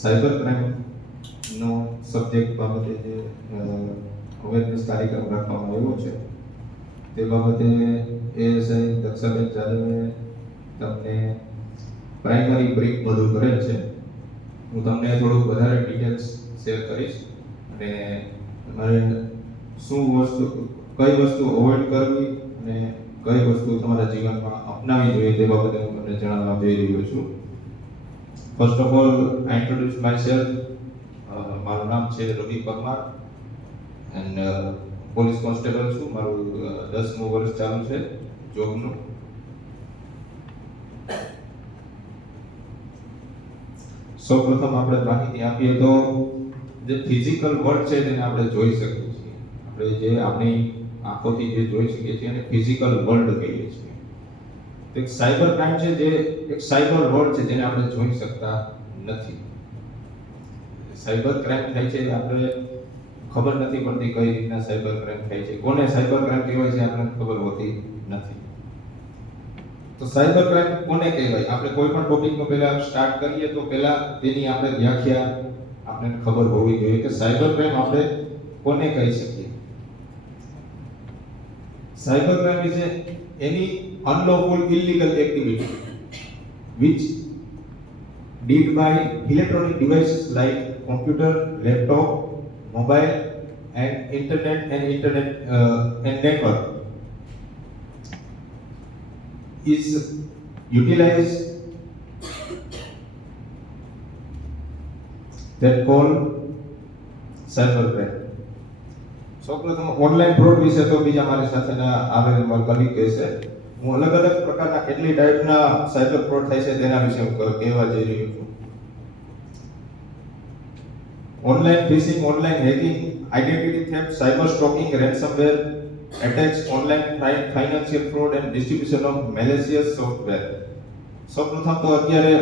સાયબર ક્રાઇમનો સબ્જેક્ટ બાબતે જે અવેરનેસ કાર્યક્રમ રાખવામાં આવ્યો છે તે બાબતે એએસઆઈ દક્ષાબેન જાદવે તમને પ્રાઇમરી બ્રીફ બધું કરેલ છે. હું તમને થોડુંક વધારે ડિટેલ્સ શેર કરીશ અને તમારે કઈ વસ્તુ અવોઇડ કરવી અને કઈ વસ્તુ તમારા જીવનમાં અપનાવી જોઈએ તે બાબતે હું તમને જણાવવા જઈ રહ્યો છું. First of all I introduce my self. મારું નામ છે રવિ પરમાર એન્ડ પોલીસ કોન્સ્ટેબલ છું. મારું 10મું વર્ષ ચાલુ છે જોબનું. સૌપ્રથમ આપણે માહિતી આપીએ તો જે ફિઝિકલ વર્લ્ડ છે તેને આપણે જોઈ શકીએ છીએ. આપણે જે આપણી આંખોથી જે જોઈ શકીએ છીએ એને ફિઝિકલ વર્લ્ડ કહીએ છીએ. એક સાયબર ક્રાઇમ છે જે એક સાયબર વર્લ્ડ છે જેને આપણે જોઈ શકતા નથી. સાયબર ક્રાઇમ થાય છે આપણે ખબર નથી પડતી કઈ રીતના સાયબર ક્રાઇમ થાય છે, કોને સાયબર ક્રાઇમ કહેવાય છે આપણને ખબર હોતી નથી. તો સાયબર ક્રાઇમ કોને કહેવાય? આપણે કોઈ પણ ટોપિકનો પહેલા સ્ટાર્ટ કરીએ તો પહેલા તેની આપણે વ્યાખ્યા આપણને ખબર હોવી જોઈએ કે સાયબર ક્રાઇમ આપણે કોને કહી શકીએ. Cyber crime is any unlawful illegal activity which did by electronic devices like computer, laptop, mobile and internet and network is utilized that called cybercrime. સૌપ્રથમ ઓનલાઈન ફ્રોડ વિશે તો બીજા મારી સાથેના આવેલ મારા કલીગ કહેશે. હું અલગ અલગ પ્રકારના કેટલી ટાઈપના સાયબર ફ્રોડ થાય છે તેના વિશે હું કહેવા જઈ રહ્યો છું. Online phishing, online hacking, identity theft, cyber stalking, ransomware attacks, online financial fraud and distribution of malicious software. સૌપ્રથમ તો અત્યારે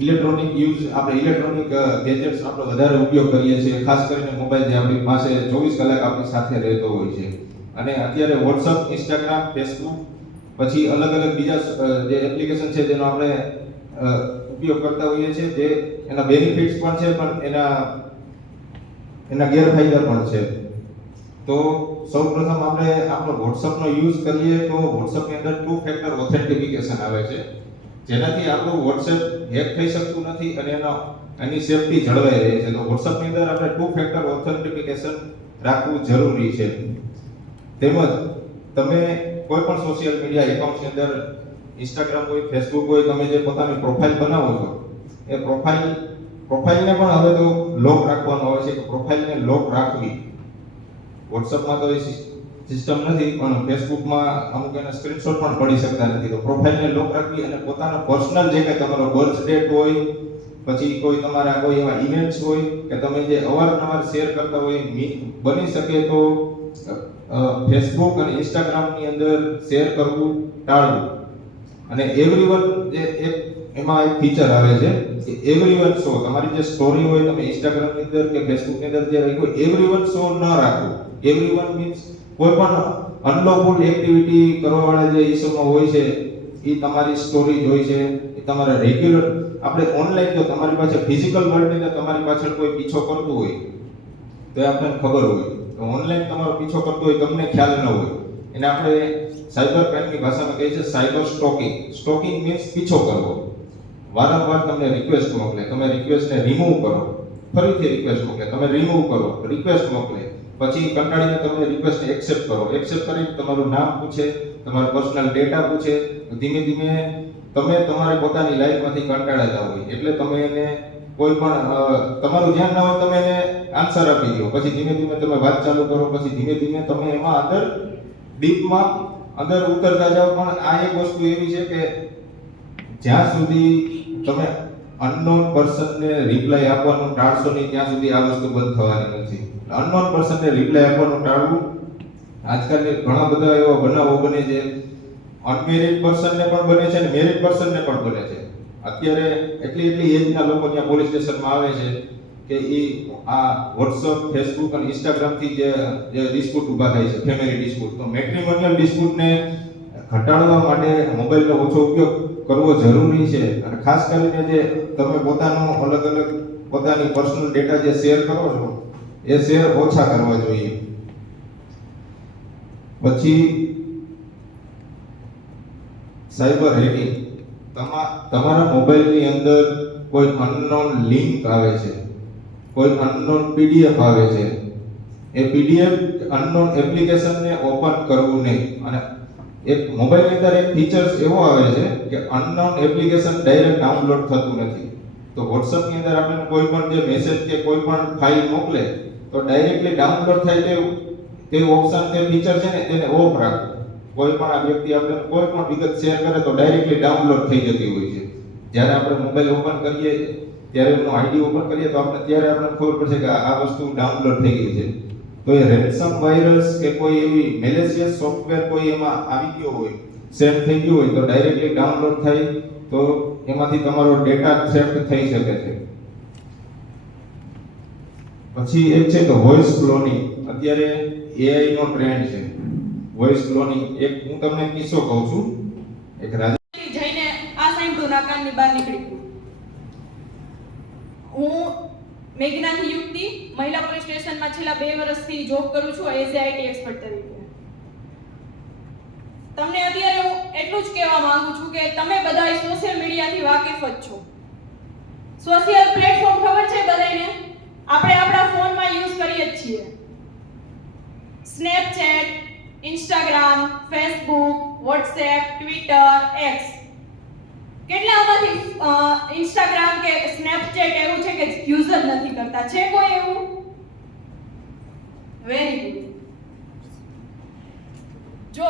ઇલેક્ટ્રોનિક આપણે ઇલેક્ટ્રોનિક ગેજેટ્સ આપણે વધારે ઉપયોગ કરીએ છીએ, ખાસ કરીને મોબાઈલ જે આપણી પાસે 24 કલાક આપણી સાથે રહેતો હોય છે. અને અત્યારે WhatsApp, Instagram, Facebook પછી અલગ અલગ બીજા જે એપ્લિકેશન છે જેનો આપણે ઉપયોગ કરતા હોઈએ છીએ, જે એના બેનિફિટ્સ પણ છે પણ એના ગેરફાયદા પણ છે. તો સૌપ્રથમ આપણે આપણો WhatsAppનો યુઝ કરીએ તો WhatsAppની અંદર 2 ફેક્ટર ઓથેન્ટિફિકેશન આવે છે, જેનાથી આપણું WhatsApp હેક થઈ શકતું નથી અને એની સેફટી જળવાઈ રહે છે. તો WhatsAppની અંદર આપણે 2 ફેક્ટર ઓથેન્ટિફિકેશન રાખવું જરૂરી છે. તેમજ તમે કોઈ પણ સોશિયલ મીડિયા એકાઉન્ટની અંદર Instagram હોય, Facebook હોય, તમે જે પોતાની પ્રોફાઇલ બનાવો છો એ પ્રોફાઇલને પણ હવે તો લોક રાખવાનો આવે છે. કે પ્રોફાઇલને લોક રાખવી. WhatsAppમાં તો એ સિસ્ટમ નથી પણ ફેસબુકમાં અમુક એના સ્ક્રીનશોટ પણ પડી શકતા નથી. તો પ્રોફાઇલને લોક રાખવી અને પોતાના પર્સનલ જે કંઈ તમારો બર્થ ડેટ હોય, પછી કોઈ તમારા કોઈ એવા ઇવેન્ટ્સ હોય કે તમે જે અવારનવાર શેર કરતા હોય, બની શકે તો ફેસબુક અને ઇન્સ્ટાગ્રામની અંદર શેર કરવું ટાળવું. અને એવરીવન જે એમાં એક ફીચર આવે છે કે એવરીવન શો, તમારી જે સ્ટોરી હોય તમે ઇન્સ્ટાગ્રામની અંદર કે ફેસબુકની અંદર જે રાખી હોય એવરીવન શો ન રાખવું. એવરીવન મીન્સ કોઈ પણ અનલોફુલ એક્ટિવિટી કરવાવાળા જે ઇસ્યુમાં હોય છે એ તમારી સ્ટોરી જોઈ છે, એ તમારા રેગ્યુલર આપણે ઓનલાઈન જો તમારી પાસે ફિઝિકલ વર્લ્ડની અંદર તમારી પાછળ કોઈ પીછો કરતું હોય તો એ આપણને ખબર હોય. તો ઓનલાઈન તમારો પીછો કરતો હોય તમને ખ્યાલ ન હોય, એને આપણે સાયબર ક્રાઇમની ભાષામાં કહીએ છીએ સાયબર સ્ટોકિંગ. સ્ટોકિંગ મીન્સ પીછો કરવો. વારંવાર તમને રિક્વેસ્ટ મોકલે, તમે રિક્વેસ્ટને રિમૂવ કરો, ફરીથી રિક્વેસ્ટ મોકલે, તમે રિમૂવ કરો, રિક્વેસ્ટ મોકલે, પછી કંટાળીને તમે રિક્વેસ્ટને એક્સેપ્ટ કરો, એક્સેપ્ટ કરીને તમારું નામ પૂછે, તમારો પર્સનલ ડેટા પૂછે. ધીમે ધીમે તમે તમારી પોતાની લાઈફમાંથી કંટાળેલા હોય એટલે તમે એને કોઈ પણ તમારું ધ્યાન ના હોય તમે એને આન્સર આપી દો. પછી ધીમે ધીમે તમે વાત ચાલુ કરો, પછી ધીમે ધીમે તમે એમાં અંદર ડીપમાં અંદર ઉતરતા જાઓ. પણ આ એક વસ્તુ એવી છે કે જ્યાં સુધી તમે અનનોન પર્સનને રિપ્લાય આપવાનું ટાળશો નહીં ત્યાં સુધી આ વસ્તુ બંધ થવાની નથી. અનનોન પર્સનને રિપ્લાય આપવાનું ટાળવું. આજકાલ ઘણા બધા એવા બનાવો બને છે, અનમેરિડ પર્સનને પણ બને છે અને મેરિડ પર્સનને પણ બને છે. અત્યારે એટલી એજના લોકો ત્યાં પોલીસ સ્ટેશનમાં આવે છે કે એ આ વોટ્સઅપ, ફેસબુક અને ઇન્સ્ટાગ્રામથી જે ડિસ્પ્યુટ ઊભા થાય છે, ફેમિલી ડિસ્પ્યુટ, તો મેટ્રિમોનિયલ ડિસ્પ્યુટને ઘટાડવા માટે મોબાઈલનો ઓછો ઉપયોગ કરવો જરૂરી છે. અને ખાસ કરીને જે તમે પોતાનો અલગ અલગ પોતાની પર્સનલ ડેટા જે શેર કરો છો એ શેર ઓછા કરવા જોઈએ. પછી સાયબર હેકિંગ, તમારા મોબાઈલની અંદર કોઈ અનનોન લિંક આવે છે, કોઈ અનનોન પીડીએફ આવે છે, એ પીડીએફ અનનોન એપ્લિકેશનને ઓપન કરવું નહીં. અને એક મોબાઈલની અંદર એક ફીચર્સ એવો આવે છે કે અનનોન એપ્લિકેશન ડાયરેક્ટ ડાઉનલોડ થતું નથી. તો WhatsApp ની અંદર આપણે કોઈ પણ જે મેસેજ કે કોઈ પણ ફાઇલ મોકલે તો ડાયરેક્ટલી ડાઉનલોડ થાય તે ઓપ્શન, તે ફીચર છે ને તેને ઓફ રાખો. કોઈ પણ આ વ્યક્તિ આપણે કોઈ પણ વિગત શેર કરે તો ડાયરેક્ટલી ડાઉનલોડ થઈ જતી હોય છે. જ્યારે આપણે મોબાઈલ ઓપન કરીએ ત્યારે એનો આઈડી ઓપન કરીએ તો ત્યારે આપણે ખબર પડશે કે આ વસ્તુ ડાઉનલોડ થઈ ગઈ છે. તો એ રેન્સમ વાયરસ કે કોઈ એવી મેલેશિયસ સોફ્ટવેર કોઈ એમાં આવી ગયો હોય, સેટ થઈ ગયો હોય તો ડાયરેક્ટલી ડાઉનલોડ થાય તો એમાંથી તમારો ડેટા થેફ્ટ થઈ શકે છે. પછી એક છે તો વોઇસ ક્લોનિંગ. અત્યારે AI નો ટ્રેન્ડ છે વોઇસ ક્લોનિંગ. એક હું તમને કિસ્સો કહું છું. એક જઈને આ સાંભળું નાકાની બહાર નીકળી ગયું. હું મેઘનાથી યુક્તિ મહિલા પોલીસ સ્ટેશનમાં છેલ્લા 2 વર્ષથી જોબ કરું છું એઝ IT એક્સપર્ટ તરીકે. તમને અત્યારે હું એટલું જ કહેવા માંગુ છું કે તમે બધા સોશિયલ મીડિયાથી વાકેફ જ છો. સોશિયલ પ્લેટફોર્મ ખબર છે બધાને? આપણે આપણા ફોનમાં યુઝ કરીએ જ છીએ. Snapchat, Instagram, Facebook, WhatsApp, Twitter, X. કેટલામાંથી ઇન્સ્ટાગ્રામ કે સ્નેપચેટ એવું છે કે યુઝ જ નથી કરતા? છે કોઈ એવું? Very good. જો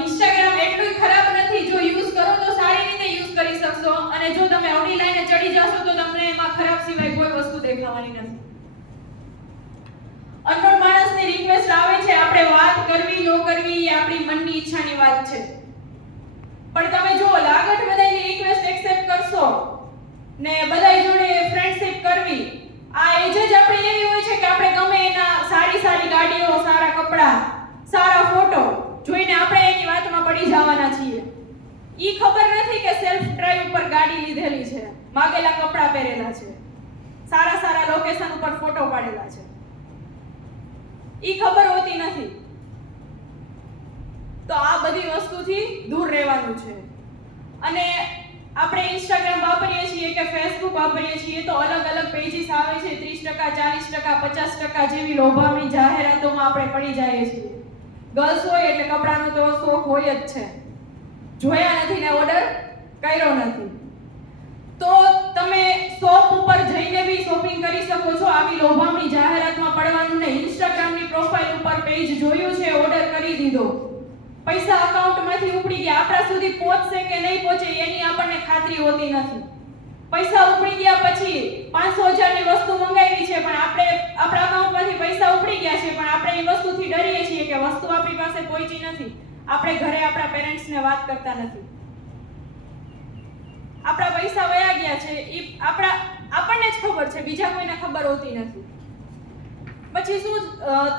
ઇન્સ્ટાગ્રામ એટલું ખરાબ નથી, જો યુઝ કરો તો સારી રીતે યુઝ કરી શકશો, અને જો તમે અવળી લાઈને ચડી જશો તો તમને એમાં ખરાબ સિવાય કોઈ વસ્તુ દેખાવાની નથી. અનનોન માણસની રિક્વેસ્ટ આવે છે, આપણે વાત કરવી ન કરવી એ આપણી મનની ઈચ્છાની વાત છે. પણ તમે જો લાગટ બધાની રિક્વેસ્ટ એક્સેપ્ટ કરશો ને બધાય જોડે ફ્રેન્ડશિપ કરવી, આ એજ જ આપણે એવી હોય છે કે આપણે ગમે એના સારી ગાડીઓ, સારા કપડા, સારા ફોટો જોઈને આપણે એની વાતમાં પડી જવાના છીએ. ઈ ખબર નથી કે સેલ્ફ ડ્રાઈવ ઉપર ગાડી લીધેલી છે, માગેલા કપડા પહેરેલા છે, સારા લોકેશન ઉપર ફોટો પાડેલા છે. ઈ ખબર હોતી નથી. તો આ બધી વસ્તુથી દૂર રહેવાનું છે. અને આપણે ઇન્સ્ટાગ્રામ વાપરીએ છીએ કે ફેસબુક વાપરીએ છીએ તો અલગ અલગ પેજીસ આવે છે, 30%, 40%, 50% જેવી લોભામણી જાહેરાતોમાં આપણે પડી જઈએ છીએ. ગર્લ્સ હોય એટલે કપડાનો તો શોખ હોય જ છે, જોયા નથી ને ઓર્ડર કર્યો નથી. તો તમે શોપ ઉપર જઈને બી શોપિંગ કરી શકો છો. આવી લોભામણી જાહેરાતમાં પડવાનું નહીં. ઇન્સ્ટાગ્રામની પ્રોફાઇલ ઉપર પેજ જોયું છે, ઓર્ડર કરી દીધો, પૈસા અકાઉન્ટમાંથી ઉપડી ગયા, આપણા સુધી પહોંચશે કે નહીં પહોંચે એની આપણને ખાતરી હોતી નથી. પૈસા ઉપડી ગયા પછી 500,000 ની વસ્તુ મંગાવી છે, પણ આપણે આપણા અકાઉન્ટમાંથી પૈસા ઉપડી ગયા છે, પણ આપણે એ વસ્તુથી ડરીએ છીએ કે વસ્તુ આપણી પાસે પહોંચી નથી. આપણે ઘરે આપણા પેરેન્ટ્સને વાત કરતા નથી. આપણા પૈસા વયા ગયા છે એ આપણને જ ખબર છે, બીજા કોઈને ખબર હોતી નથી. પછી શું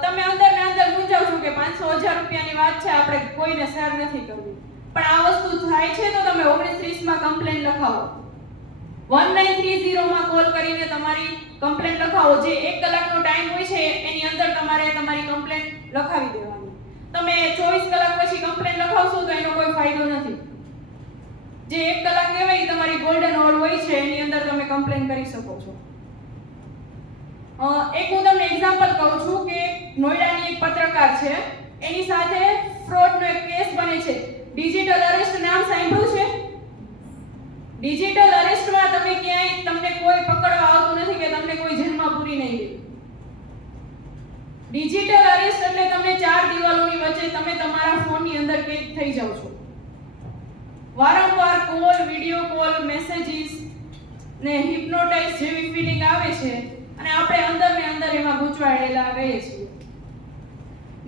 તમે અંદર ને અંદર મૂંઝાવ છો કે 500,000 રૂપિયાની વાત છે, આપણે કોઈને શેર નથી કરવી. પણ આ વસ્તુ થાય છે તો તમે 1930 માં કમ્પ્લેન લખાવો, 1930 માં કોલ કરીને તમારી કમ્પ્લેન લખાવો. જે 1 કલાકનો ટાઈમ હોય છે એની અંદર તમારે તમારી કમ્પ્લેન લખાવી દેવાની. તમે 24 કલાક પછી કમ્પ્લેન લખાવશો તો એનો કોઈ ફાયદો નથી. જે 1 કલાક કહેવાય તમારી ગોલ્ડન હોર હોય છે એની અંદર તમે કમ્પ્લેન કરી શકો છો. એક હું તમને એક્ઝામ્પલ કહું છું કે નોઈડાની એક પત્રકાર છે, એની સાથે ફ્રોડનો એક કેસ બને છે. ડિજિટલ અરેસ્ટ નામ સાંભળ્યું છે? ડિજિટલ અરેસ્ટમાં તમે ક્યાંય તમને કોઈ પકડવા આવતું નથી કે તમને કોઈ જેલમાં પૂરી નહીં દે. ડિજિટલ અરેસ્ટ એટલે તમે 4 દિવાલોની વચ્ચે તમે તમારા ફોનની અંદર કેદ થઈ જાવ છો. વારંવાર કોલ, વિડિયો કોલ, મેસેજીસ ને હિપ્નોટાઇઝ જેવી ફીલિંગ આવે છે અને આપણે અંદર ને અંદર એમાં ગૂંચવાયેલા રહીએ છીએ.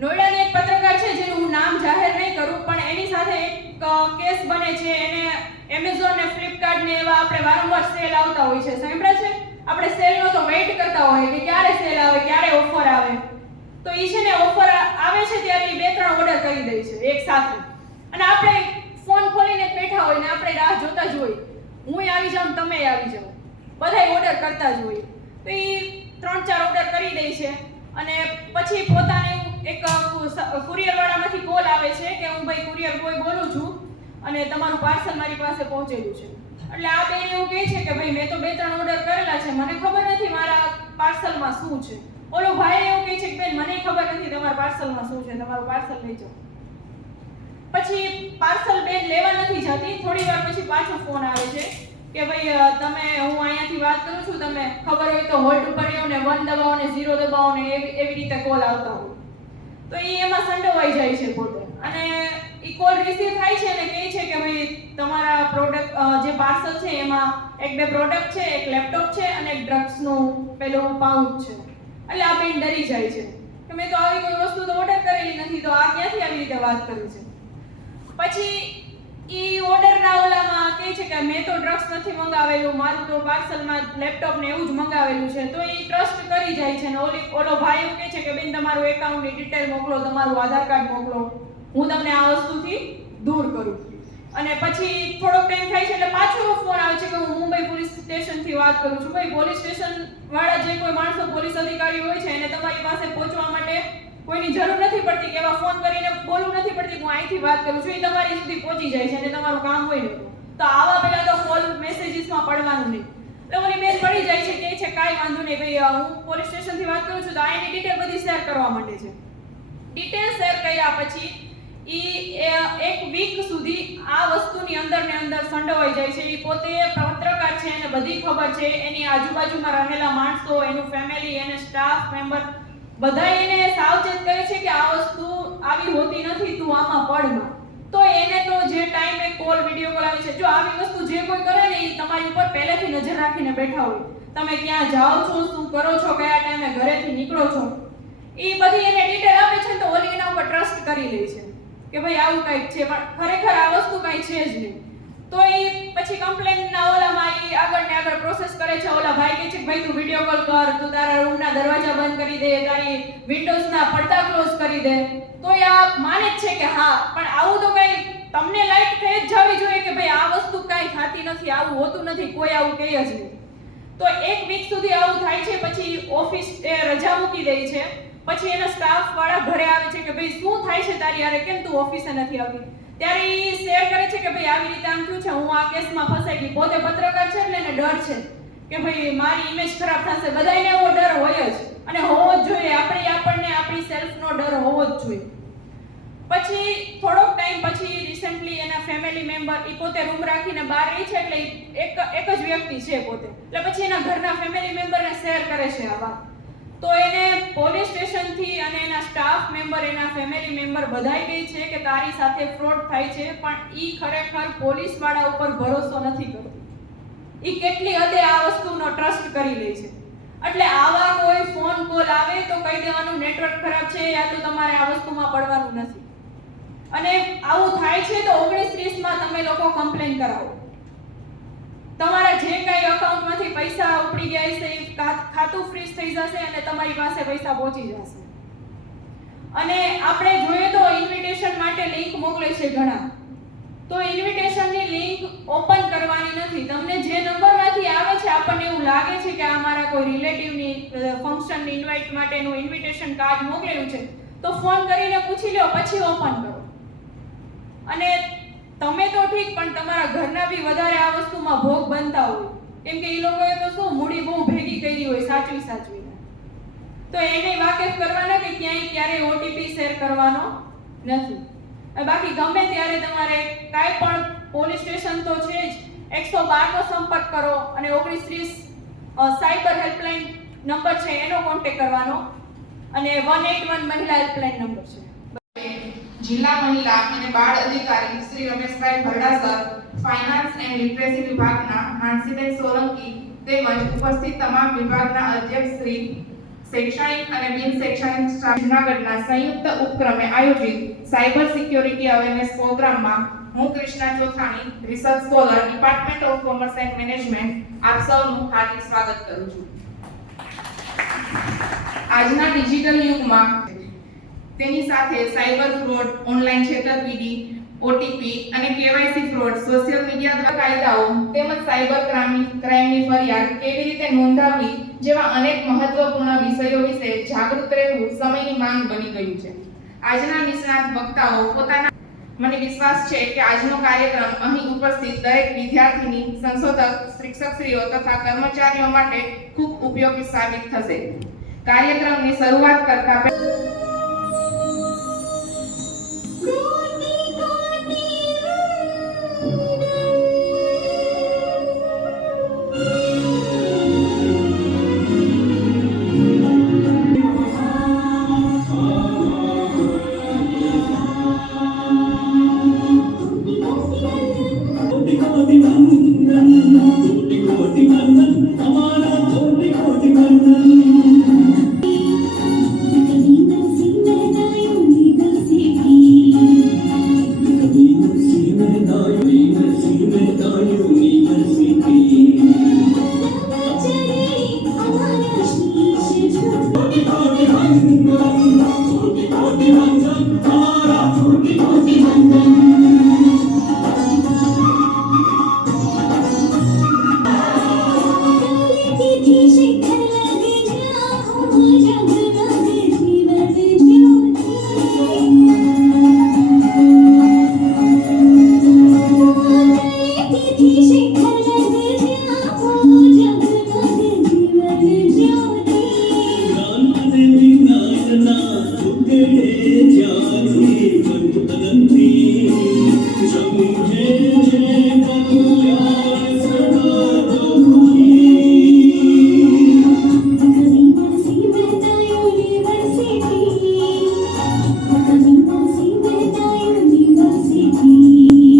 નોઈડાની એક પત્રકાર છે જેનું હું નામ જાહેર નહીં કરું, પણ એની સાથે એક કેસ બને છે. એને Amazon ને Flipkart ને એવા આપણે વારંવાર સેલ આવતા હોય છે, સાંભળ્યા છે? આપણે સેલનો તો વેઇટ કરતા હોય કે ક્યારે સેલ આવે, ક્યારે ઓફર આવે. તો એ છે ને ઓફર આવે છે ત્યારે 2-3 ઓર્ડર કરી દે છે એક સાથે, અને આપણે ફોન ખોલીને બેઠા હોય ને આપણે રાહ જોતા જ હોય, હું આવી જાઉં તમે આવી જાઓ, બધાય ઓર્ડર કરતા જ હોય. તો એ 3-4 ઓર્ડર કરી દે છે અને પછી પોતાને એક કુરિયર વાળામાંથી કોલ આવે છે કે હું ભાઈ કુરિયર બોય બોલું છું અને તમારું પાર્સલ મારી પાસે પહોંચેલું છે. એટલે આ બેન એવું કહે છે કે ભાઈ મેં તો 2-3 ઓર્ડર કરેલા છે, મને ખબર નથી મારા પાર્સલમાં શું છે. ઓલો ભાઈ એવું કહે છે કે બેન મને ખબર નથી તમારા પાર્સલમાં શું છે, તમારું પાર્સલ લઈ જાઓ. પછી પાર્સલ બેન લેવા નથી જતી. થોડી વાર પછી પાછો ફોન આવે છે કે ભાઈ તમે, હું અહીંયાથી વાત કરું છું, તમે ખબર હોય તો હોલ્ડ ઉપર રહ્યો ને 1 દબાવો ને 0 દબાવો ને એવી રીતે કોલ આવતા હોય. તો એ એમાં સંડોવાઈ જાય છે પોતે, અને એ કોલ રિસીવ થાય છે અને કહે છે કે ભાઈ તમારા પ્રોડક્ટ જે પાર્સલ છે એમાં 1-2 પ્રોડક્ટ છે, એક લેપટોપ છે અને એક ડ્રગ્સનું પેલું પાઉચ છે. એટલે આ બેન ડરી જાય છે કે મેં તો આવી કોઈ વસ્તુ તો ઓર્ડર કરેલી નથી, તો આ ક્યાંથી આવી રીતે વાત કરી છે. પછી ઈ ઓર્ડરના ઓલામાં કહે છે કે મેં તો ડ્રગ્સ નથી મંગાવેલું, મારું તો પાર્સલમાં લેપટોપ ને એવું જ મંગાવેલું છે. તો એ ટ્રસ્ટ કરી જાય છે ને ઓલો ભાઈ એવું કહે છે કે બેન તમારું એકાઉન્ટની ડિટેલ મોકલો, તમારું આધાર કાર્ડ મોકલો, હું તમને આ વસ્તુથી દૂર કરું. અને પછી થોડોક ટાઈમ થાય છે એટલે પાછો ફોન આવે છે કે હું મુંબઈ પોલીસ સ્ટેશનથી વાત કરું છું. ભાઈ પોલીસ સ્ટેશન વાળા જે કોઈ માણસો પોલીસ અધિકારી હોય છે એને તમારી પાસે પહોંચવા માટે કોઈની જરૂર નથી પડતી કે એવા ફોન કરીને બોલવું નથી પડતી કે હું અહીંથી વાત કરું છું, એ તમારી સુધી પહોંચી જાય છે અને તમારું કામ હોય ને તો આવા પહેલા તો કોલ મેસેજીસમાં પડવાનું નહીં. તો ઓલી બેન પડી જાય છે કે છે કાંઈ વાંધો નહીં ભાઈ, હું પોલીસ સ્ટેશનથી વાત કરું છું. તો આ એની ડિટેલ બધી શેર કરવા માંડે છે. ડિટેલ શેર કર્યા પછી એક વીક સુધી આ વસ્તુની અંદર ને અંદર સંડોવાઈ જાય છે. એ પોતે પત્રકાર છે, એને બધી ખબર છે, એની આજુબાજુમાં રહેલા માણસો, એનું ફેમિલી, એને સ્ટાફ મેમ્બર બધા એને સાવચેત કરે છે કે આ વસ્તુ આવી હોતી નથી, તું આમાં પડમાં. તો એને તો જે ટાઈમે કોલ વિડીયો કોલ આવે છે, જો આવી વસ્તુ જે કોઈ કરે ને એ તમારી ઉપર પહેલેથી નજર રાખીને બેઠા હોય, તમે ક્યાં જાઓ છો, શું કરો છો, કયા ટાઈમે ઘરેથી નીકળો છો, એ બધી એને ડિટેલ આપે છે. તો ઓલી એના ઉપર ટ્રસ્ટ કરી લે છે કે ભાઈ આવું કંઈક છે, પણ ખરેખર આ વસ્તુ કંઈ છે જ નહીં. તો એ પછી કમ્પ્લેન્ટના ઓલામાં એ આગળ ને આગળ પ્રોસેસ કરે છે. ઓલા ભાઈ કહે છે કે ભાઈ તું વિડીયો કોલ કર, તું તારા રૂમના દરવાજા બંધ કરી દે, તારી વિન્ડોઝના પડદા ક્લોઝ કરી દે. તો એ આ માને જ છે કે હા, પણ આવું તો કંઈ તમને લાઈટ થઈ જ જવી જોઈએ કે ભાઈ આ વસ્તુ કાંઈ થતી નથી, આવું હોતું નથી, કોઈ આવું કહે જ નહીં. તો એક વીક સુધી આવું થાય છે. પછી ઓફિસ રજા મૂકી દે છે. પછી એના સ્ટાફ વાળા ઘરે આવે છે કે ભાઈ શું થાય છે તારી યારે, કેમ તું ઓફિસે નથી આવતી. ત્યારે એ શેર કરે છે કે ભાઈ આવી રીતે આમ થયું છે, હું આ કેસમાં ફસાઈ ગઈ. પોતે પત્રકાર છે એટલે એને ડર છે કે ભાઈ મારી ઇમેજ ખરાબ થશે. બધાને એવો ડર હોય જ અને હોવો જ જોઈએ. આપણને આપણી સેલ્ફનો ડર હોવો જ જોઈએ. પછી થોડોક ટાઈમ પછી રિસેન્ટલી એના ફેમિલી મેમ્બર, એ પોતે રૂમ રાખીને બહાર રહી છે એટલે એક જ વ્યક્તિ છે પોતે, એટલે પછી એના ઘરના ફેમિલી મેમ્બરને શેર કરે છે આ વાત. તો એને પોલીસ સ્ટેશનથી અને એના સ્ટાફ મેમ્બર, એના ફેમિલી મેમ્બર બધાય કહે છે કે તારી સાથે ફ્રોડ થાય છે, પણ ઈ ખરેખર પોલીસ વાળા ઉપર ભરોસો નથી કરતી. ઈ કેટલી હદે આ વસ્તુનો ટ્રસ્ટ કરી લે છે. એટલે આવા કોઈ ફોન કોલ આવે તો કહી દેવાનું નેટવર્ક ખરાબ છે, યા તો તમારે આ વસ્તુમાં પડવાનું નથી. અને આવું થાય છે તો 1930માં તમે લોકો કમ્પ્લેન કરાવો. તમારા જે કાંઈ અકાઉન્ટમાંથી પૈસા ઉપડી ગયા છે એ ખાતું ફ્રીઝ થઈ જશે અને તમારી પાસે પૈસા પહોંચી જશે. અને આપણે જોઈએ તો ઇન્વિટેશન માટે લિંક મોકલે છે ઘણા, તો ઇન્વિટેશનની લિંક ઓપન કરવાની નથી. તમને જે નંબરમાંથી આવે છે, આપણને એવું લાગે છે કે આ મારા કોઈ રિલેટિવની ફંક્શનની ઇન્વાઇટ માટેનું ઇન્વિટેશન કાર્ડ મોકલેલું છે, તો ફોન કરીને પૂછી લો, પછી ઓપન કરો. અને તમે તો ઠીક, પણ તમારા ઘરના બી વધારે આ વસ્તુમાં ભોગ બનતા હોય, કેમ કે એ લોકોએ તો શું મૂડી બહુ ભેગી કરી હોય સાચવીને. તો એને વાકેફ કરવાના કે ક્યાંય ક્યારેય ઓટીપી શેર કરવાનો નથી. બાકી ગમે ત્યારે તમારે કાંઈ પણ પોલીસ સ્ટેશન તો છે જ, 112 નો સંપર્ક કરો અને 1930 સાયબર હેલ્પલાઇન નંબર છે એનો કોન્ટેક્ટ કરવાનો, અને 181 મહિલા હેલ્પલાઇન નંબર છે. જિલ્લા મહિલા અને બાળ અધિકારી Shri Rameshbhai Bharda sir, finance and literacy વિભાગના માનસીબેન સોલંકી તેમજ ઉપસ્થિત તમામ વિભાગના અધ્યક્ષ શ્રી, શૈક્ષણિક અને બિન શૈક્ષણિક સ્ટાફ જૂનાગઢના સંયુક્ત ઉપક્રમે આયોજિત સાયબર સિક્યોરિટી અવેરનેસ પ્રોગ્રામમાં હું Krishna Chothani, research scholar, department of commerce and management, આપ સૌનું હાર્દિક સ્વાગત કરું છું. આજના ડિજિટલ યુગમાં તેની સાથે સાયબર ફ્રોડ, ઓનલાઈન છેતરપિંડી, ઓટીપી અને કેવાયસી ફ્રોડ, સોશિયલ મીડિયા દ્વારા કાયદાઓ તેમજ સાયબર ક્રાઇમની ફરિયાદ કેવી રીતે નોંધાવવી જેવા અનેક મહત્વપૂર્ણ વિષયો વિશે જાગૃત રહેવું સમયની માંગ બની ગયું છે. આજના નિષ્ણાત વક્તાઓ મને વિશ્વાસ છે કે આજનો કાર્યક્રમ અહીં ઉપસ્થિત દરેક વિદ્યાર્થીની, સંશોધક, શિક્ષકશ્રીઓ તથા કર્મચારીઓ માટે ખૂબ ઉપયોગી સાબિત થશે. કાર્યક્રમની શરૂઆત કરતા